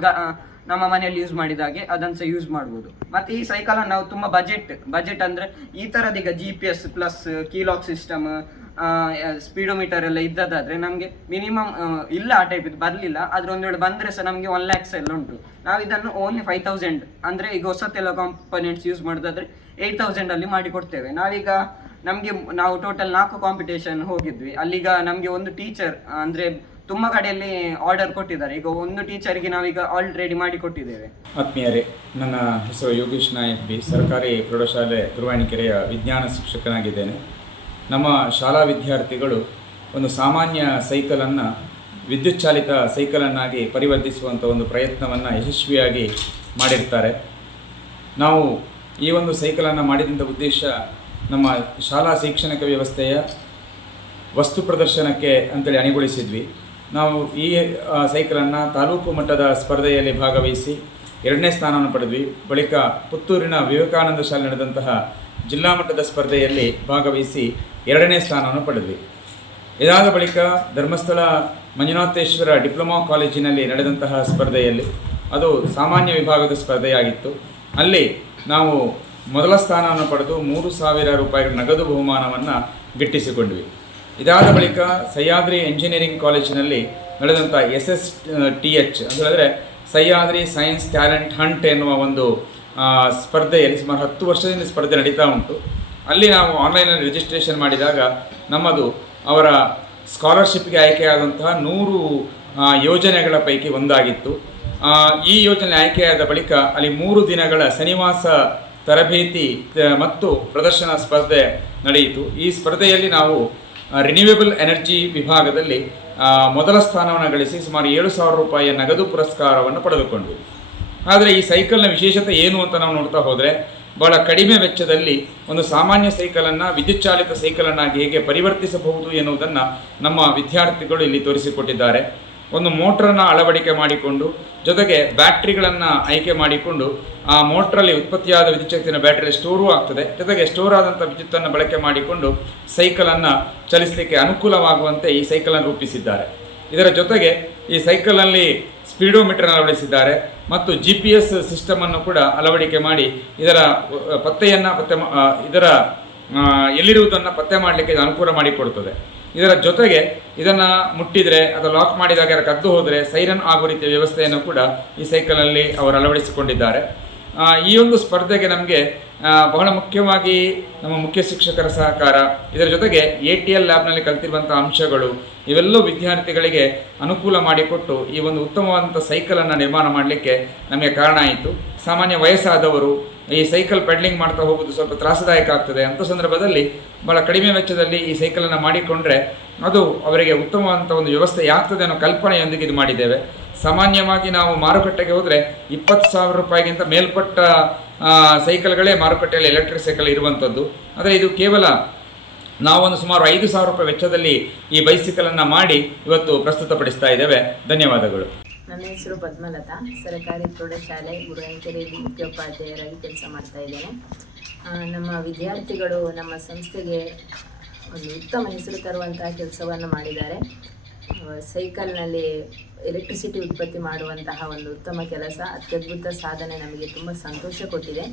ನಮ್ಮ ಮನೆಯಲ್ಲಿ ಯೂಸ್ ಮಾಡಿದ ಹಾಗೆ ಅದನ್ನು ಸಹ ಯೂಸ್ ಮಾಡ್ಬೋದು. ಮತ್ತೆ ಈ ಸೈಕಲ್ ನಾವು ತುಂಬಾ ಬಜೆಟ್ ಬಜೆಟ್ ಅಂದ್ರೆ ಈ ಥರದೀಗ G P S plus key lock system speedometer ಎಲ್ಲ ಇದ್ದದಾದ್ರೆ ನಮಗೆ ಮಿನಿಮಮ್ ಇಲ್ಲ ಆ ಟೈಪ್ ಇದು ಬರಲಿಲ್ಲ. ಆದ್ರೆ ಒಂದು ವೇಳೆ ಬಂದ್ರೆ ಸಹ ನಮಗೆ ಒನ್ ಲ್ಯಾಕ್ಸ್ ಎಲ್ಲ ಉಂಟು. ನಾವು ಇದನ್ನು ಓನ್ಲಿ ಫೈವ್ ತೌಸಂಡ್ ಅಂದ್ರೆ ಈಗ ಹೊಸತೆಲ್ಲ ಕಾಂಪೊನೆಂಟ್ಸ್ ಯೂಸ್ ಮಾಡೋದಾದ್ರೆ ಏಯ್ಟ್ ತೌಸಂಡಲ್ಲಿ ಮಾಡಿ ಕೊಡ್ತೇವೆ. ನಾವೀಗ ನಮಗೆ ನಾವು ಟೋಟಲ್ ನಾಲ್ಕು ಕಾಂಪಿಟೇಷನ್ ಹೋಗಿದ್ವಿ. ಅಲ್ಲಿಗ ನಮಗೆ ಒಂದು ಟೀಚರ್ ಅಂದ್ರೆ ತುಂಬಾ ಕಡೆಯಲ್ಲಿ ಆರ್ಡರ್ ಕೊಟ್ಟಿದ್ದಾರೆ. ಈಗ ಒಂದು ಟೀಚರ್ಗೆ ನಾವೀಗ ಆಲ್ರೆಡಿ ಮಾಡಿ ಕೊಟ್ಟಿದ್ದೇವೆ. ಆತ್ಮೀಯರೇ, ನನ್ನ ಹೆಸರು ಯೋಗೇಶ್ ನಾಯಕ್ ಬಿ, ಸರ್ಕಾರಿ ಪ್ರೌಢಶಾಲೆ ಗುರುವಾಣಿಕೆರೆಯ ವಿಜ್ಞಾನ ಶಿಕ್ಷಕನಾಗಿದ್ದೇನೆ. ನಮ್ಮ ಶಾಲಾ ವಿದ್ಯಾರ್ಥಿಗಳು ಒಂದು ಸಾಮಾನ್ಯ ಸೈಕಲನ್ನು ವಿದ್ಯುತ್ ಚಾಲಿತ ಸೈಕಲನ್ನಾಗಿ ಪರಿವರ್ತಿಸುವಂಥ ಒಂದು ಪ್ರಯತ್ನವನ್ನು ಯಶಸ್ವಿಯಾಗಿ ಮಾಡಿರ್ತಾರೆ. ನಾವು ಈ ಒಂದು ಸೈಕಲನ್ನು ಮಾಡಿದಂಥ ಉದ್ದೇಶ ನಮ್ಮ ಶಾಲಾ ಶೈಕ್ಷಣಿಕ ವ್ಯವಸ್ಥೆಯ ವಸ್ತು ಪ್ರದರ್ಶನಕ್ಕೆ ಅಂತೇಳಿ ಅಣಿಗೊಳಿಸಿದ್ವಿ. ನಾವು ಈ ಸೈಕಲನ್ನು ತಾಲೂಕು ಮಟ್ಟದ ಸ್ಪರ್ಧೆಯಲ್ಲಿ ಭಾಗವಹಿಸಿ ಎರಡನೇ ಸ್ಥಾನವನ್ನು ಪಡೆದ್ವಿ. ಬಳಿಕ ಪುತ್ತೂರಿನ ವಿವೇಕಾನಂದ ಶಾಲೆ ನಡೆದಂತಹ ಜಿಲ್ಲಾ ಮಟ್ಟದ ಸ್ಪರ್ಧೆಯಲ್ಲಿ ಭಾಗವಹಿಸಿ ಎರಡನೇ ಸ್ಥಾನವನ್ನು ಪಡೆದ್ವಿ. ಇದಾದ ಬಳಿಕ ಧರ್ಮಸ್ಥಳ ಮಂಜುನಾಥೇಶ್ವರ ಡಿಪ್ಲೊಮಾ ಕಾಲೇಜಿನಲ್ಲಿ ನಡೆದಂತಹ ಸ್ಪರ್ಧೆಯಲ್ಲಿ, ಅದು ಸಾಮಾನ್ಯ ವಿಭಾಗದ ಸ್ಪರ್ಧೆಯಾಗಿತ್ತು. ಅಲ್ಲಿ ನಾವು ಮೊದಲ ಸ್ಥಾನವನ್ನು ಪಡೆದು ಮೂರು ಸಾವಿರ ರೂಪಾಯಿಗಳ ನಗದು ಬಹುಮಾನವನ್ನು ಗಿಟ್ಟಿಸಿಕೊಂಡ್ವಿ. ಇದಾದ ಬಳಿಕ ಸಹ್ಯಾದ್ರಿ ಎಂಜಿನಿಯರಿಂಗ್ ಕಾಲೇಜಿನಲ್ಲಿ ನಡೆದಂಥ ಎಸ್ ಎಸ್ ಟಿ ಎಚ್ ಅಂತ ಸಹ್ಯಾದ್ರಿ ಸೈನ್ಸ್ ಟ್ಯಾಲೆಂಟ್ ಹಂಟ್ ಎನ್ನುವ ಒಂದು ಸ್ಪರ್ಧೆಯಲ್ಲಿ ಸುಮಾರು ಹತ್ತು ವರ್ಷದಿಂದ ಸ್ಪರ್ಧೆ ನಡೀತಾ ಉಂಟು. ಅಲ್ಲಿ ನಾವು ಆನ್ಲೈನಲ್ಲಿ ರಿಜಿಸ್ಟ್ರೇಷನ್ ಮಾಡಿದಾಗ ನಮ್ಮದು ಅವರ ಸ್ಕಾಲರ್ಶಿಪ್ಗೆ ಆಯ್ಕೆಯಾದಂತಹ ನೂರು ಯೋಜನೆಗಳ ಪೈಕಿ ಒಂದಾಗಿತ್ತು. ಈ ಯೋಜನೆ ಆಯ್ಕೆಯಾದ ಬಳಿಕ ಅಲ್ಲಿ ಮೂರು ದಿನಗಳ ಶನಿವಾಸ ತರಬೇತಿ ಮತ್ತು ಪ್ರದರ್ಶನ ಸ್ಪರ್ಧೆ ನಡೆಯಿತು. ಈ ಸ್ಪರ್ಧೆಯಲ್ಲಿ ನಾವು ರಿನ್ಯೂವೇಬಲ್ ಎನರ್ಜಿ ವಿಭಾಗದಲ್ಲಿ ಮೊದಲ ಸ್ಥಾನವನ್ನು ಗಳಿಸಿ ಸುಮಾರು ಏಳು ಸಾವಿರ ರೂಪಾಯಿಯ ನಗದು ಪುರಸ್ಕಾರವನ್ನು ಪಡೆದುಕೊಂಡು ಆದರೆ ಈ ಸೈಕಲ್ನ ವಿಶೇಷತೆ ಏನು ಅಂತ ನಾವು ನೋಡ್ತಾ ಹೋದರೆ, ಬಹಳ ಕಡಿಮೆ ವೆಚ್ಚದಲ್ಲಿ ಒಂದು ಸಾಮಾನ್ಯ ಸೈಕಲನ್ನು ವಿದ್ಯುತ್ ಚಾಲಿತ ಸೈಕಲನ್ನಾಗಿ ಹೇಗೆ ಪರಿವರ್ತಿಸಬಹುದು ಎನ್ನುವುದನ್ನು ನಮ್ಮ ವಿದ್ಯಾರ್ಥಿಗಳು ಇಲ್ಲಿ ತೋರಿಸಿಕೊಟ್ಟಿದ್ದಾರೆ. ಒಂದು ಮೋಟ್ರನ್ನು ಅಳವಡಿಕೆ ಮಾಡಿಕೊಂಡು, ಜೊತೆಗೆ ಬ್ಯಾಟ್ರಿಗಳನ್ನು ಆಯ್ಕೆ ಮಾಡಿಕೊಂಡು, ಆ ಮೋಟ್ರಲ್ಲಿ ಉತ್ಪತ್ತಿಯಾದ ವಿದ್ಯುಚ್ಛಕ್ತಿನ ಬ್ಯಾಟ್ರಿಯಲ್ಲಿ ಬ್ಯಾಟ್ರಿ ಸ್ಟೋರೂ ಆಗ್ತದೆ. ಜೊತೆಗೆ ಸ್ಟೋರ್ ಆದಂಥ ವಿದ್ಯುತ್ತನ್ನು ಬಳಕೆ ಮಾಡಿಕೊಂಡು ಸೈಕಲನ್ನು ಚಲಿಸಲಿಕ್ಕೆ ಅನುಕೂಲವಾಗುವಂತೆ ಈ ಸೈಕಲನ್ನು ರೂಪಿಸಿದ್ದಾರೆ. ಇದರ ಜೊತೆಗೆ ಈ ಸೈಕಲಲ್ಲಿ ಸ್ಪೀಡೋಮೀಟರ್ ಅಳವಡಿಸಿದ್ದಾರೆ ಮತ್ತು ಜಿ ಪಿ ಎಸ್ ಸಿಸ್ಟಮನ್ನು ಕೂಡ ಅಳವಡಿಕೆ ಮಾಡಿ ಇದರ ಪತ್ತೆಯನ್ನು ಪತ್ತೆ ಇದರ ಎಲ್ಲಿರುವುದನ್ನು ಪತ್ತೆ ಮಾಡಲಿಕ್ಕೆ ಅನುಕೂಲ ಮಾಡಿಕೊಡುತ್ತದೆ ಇದರ ಜೊತೆಗೆ ಇದನ್ನು ಮುಟ್ಟಿದರೆ ಅಥವಾ ಲಾಕ್ ಮಾಡಿದಾಗ ಕದ್ದು ಹೋದರೆ ಸೈರನ್ ಆಗುವ ರೀತಿಯ ವ್ಯವಸ್ಥೆಯನ್ನು ಕೂಡ ಈ ಸೈಕಲಲ್ಲಿ ಅವರು ಅಳವಡಿಸಿಕೊಂಡಿದ್ದಾರೆ. ಈ ಒಂದು ಸ್ಪರ್ಧೆಗೆ ನಮಗೆ ಬಹಳ ಮುಖ್ಯವಾಗಿ ನಮ್ಮ ಮುಖ್ಯ ಶಿಕ್ಷಕರ ಸಹಕಾರ. ಇದರ ಜೊತೆಗೆ ಎ ಟಿ ಎಲ್ ಲ್ಯಾಬ್ನಲ್ಲಿ ಕಲ್ತಿರುವಂಥ ಅಂಶಗಳು, ಇವೆಲ್ಲವೂ ವಿದ್ಯಾರ್ಥಿಗಳಿಗೆ ಅನುಕೂಲ ಮಾಡಿಕೊಟ್ಟು ಈ ಒಂದು ಉತ್ತಮವಾದಂಥ ಸೈಕಲನ್ನು ನಿರ್ಮಾಣ ಮಾಡಲಿಕ್ಕೆ ನಮಗೆ ಕಾರಣ ಆಯಿತು. ಸಾಮಾನ್ಯ ವಯಸ್ಸಾದವರು ಈ ಸೈಕಲ್ ಪೆಡ್ಲಿಂಗ್ ಮಾಡ್ತಾ ಹೋಗೋದು ಸ್ವಲ್ಪ ತ್ರಾಸದಾಯಕ ಆಗ್ತದೆ. ಅಂಥ ಸಂದರ್ಭದಲ್ಲಿ ಭಾಳ ಕಡಿಮೆ ವೆಚ್ಚದಲ್ಲಿ ಈ ಸೈಕಲನ್ನು ಮಾಡಿಕೊಂಡ್ರೆ ಅದು ಅವರಿಗೆ ಉತ್ತಮವಾದಂಥ ಒಂದು ವ್ಯವಸ್ಥೆ ಆಗ್ತದೆ ಅನ್ನೋ ಕಲ್ಪನೆಯೊಂದಿಗೆ ಇದು ಮಾಡಿದ್ದೇವೆ. ಸಾಮಾನ್ಯವಾಗಿ ನಾವು ಮಾರುಕಟ್ಟೆಗೆ ಹೋದರೆ ಇಪ್ಪತ್ತು ಸಾವಿರ ರೂಪಾಯಿಗಿಂತ ಮೇಲ್ಪಟ್ಟ ಸೈಕಲ್ಗಳೇ ಮಾರುಕಟ್ಟೆಯಲ್ಲಿ ಎಲೆಕ್ಟ್ರಿಕ್ ಸೈಕಲ್ ಇರುವಂಥದ್ದು ಆದರೆ ಇದು ಕೇವಲ ನಾವೊಂದು ಸುಮಾರು ಐದು ಸಾವಿರ ರೂಪಾಯಿ ವೆಚ್ಚದಲ್ಲಿ ಈ ಬೈಸಿಕಲನ್ನು ಮಾಡಿ ಇವತ್ತು ಪ್ರಸ್ತುತಪಡಿಸ್ತಾ ಇದ್ದೇವೆ. ಧನ್ಯವಾದಗಳು. ನನ್ನ ಹೆಸರು ಪದ್ಮಲತಾ. ಸರ್ಕಾರಿ ಪ್ರೌಢಶಾಲೆ ಗುರುವಂಕೆರೆಯಲ್ಲಿ ಮುಖ್ಯೋಪಾಧ್ಯಾಯರಾಗಿ ಕೆಲಸ ಮಾಡ್ತಾ ಇದ್ದೇನೆ. ನಮ್ಮ ವಿದ್ಯಾರ್ಥಿಗಳು ನಮ್ಮ ಸಂಸ್ಥೆಗೆ ಒಂದು ಉತ್ತಮ ಹೆಸರು ತರುವಂತಹ ಕೆಲಸವನ್ನು ಮಾಡಿದ್ದಾರೆ. ಸೈಕಲ್ನಲ್ಲಿ ಎಲೆಕ್ಟ್ರಿಸಿಟಿ ಉತ್ಪತ್ತಿ ಮಾಡುವಂತಹ ಒಂದು ಉತ್ತಮ ಕೆಲಸ, ಅತ್ಯದ್ಭುತ ಸಾಧನೆ ನಮಗೆ ತುಂಬ ಸಂತೋಷ ಕೊಟ್ಟಿದೆ.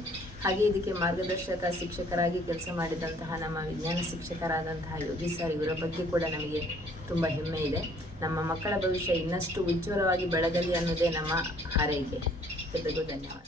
ಹಾಗೆ ಇದಕ್ಕೆ ಮಾರ್ಗದರ್ಶಕ ಶಿಕ್ಷಕರಾಗಿ ಕೆಲಸ ಮಾಡಿದಂತಹ ನಮ್ಮ ವಿಜ್ಞಾನ ಶಿಕ್ಷಕರಾದಂತಹ ಯೋಗಿ ಸರ್ ಇವರ ಬಗ್ಗೆ ಕೂಡ ನಮಗೆ ತುಂಬ ಹೆಮ್ಮೆ ಇದೆ. ನಮ್ಮ ಮಕ್ಕಳ ಭವಿಷ್ಯ ಇನ್ನಷ್ಟು ಉಜ್ವಲವಾಗಿ ಬೆಳಗಲಿ ಅನ್ನೋದೇ ನಮ್ಮ ಹಾರೈಕೆ. ಎಲ್ಲರಿಗೂ ಧನ್ಯವಾದ.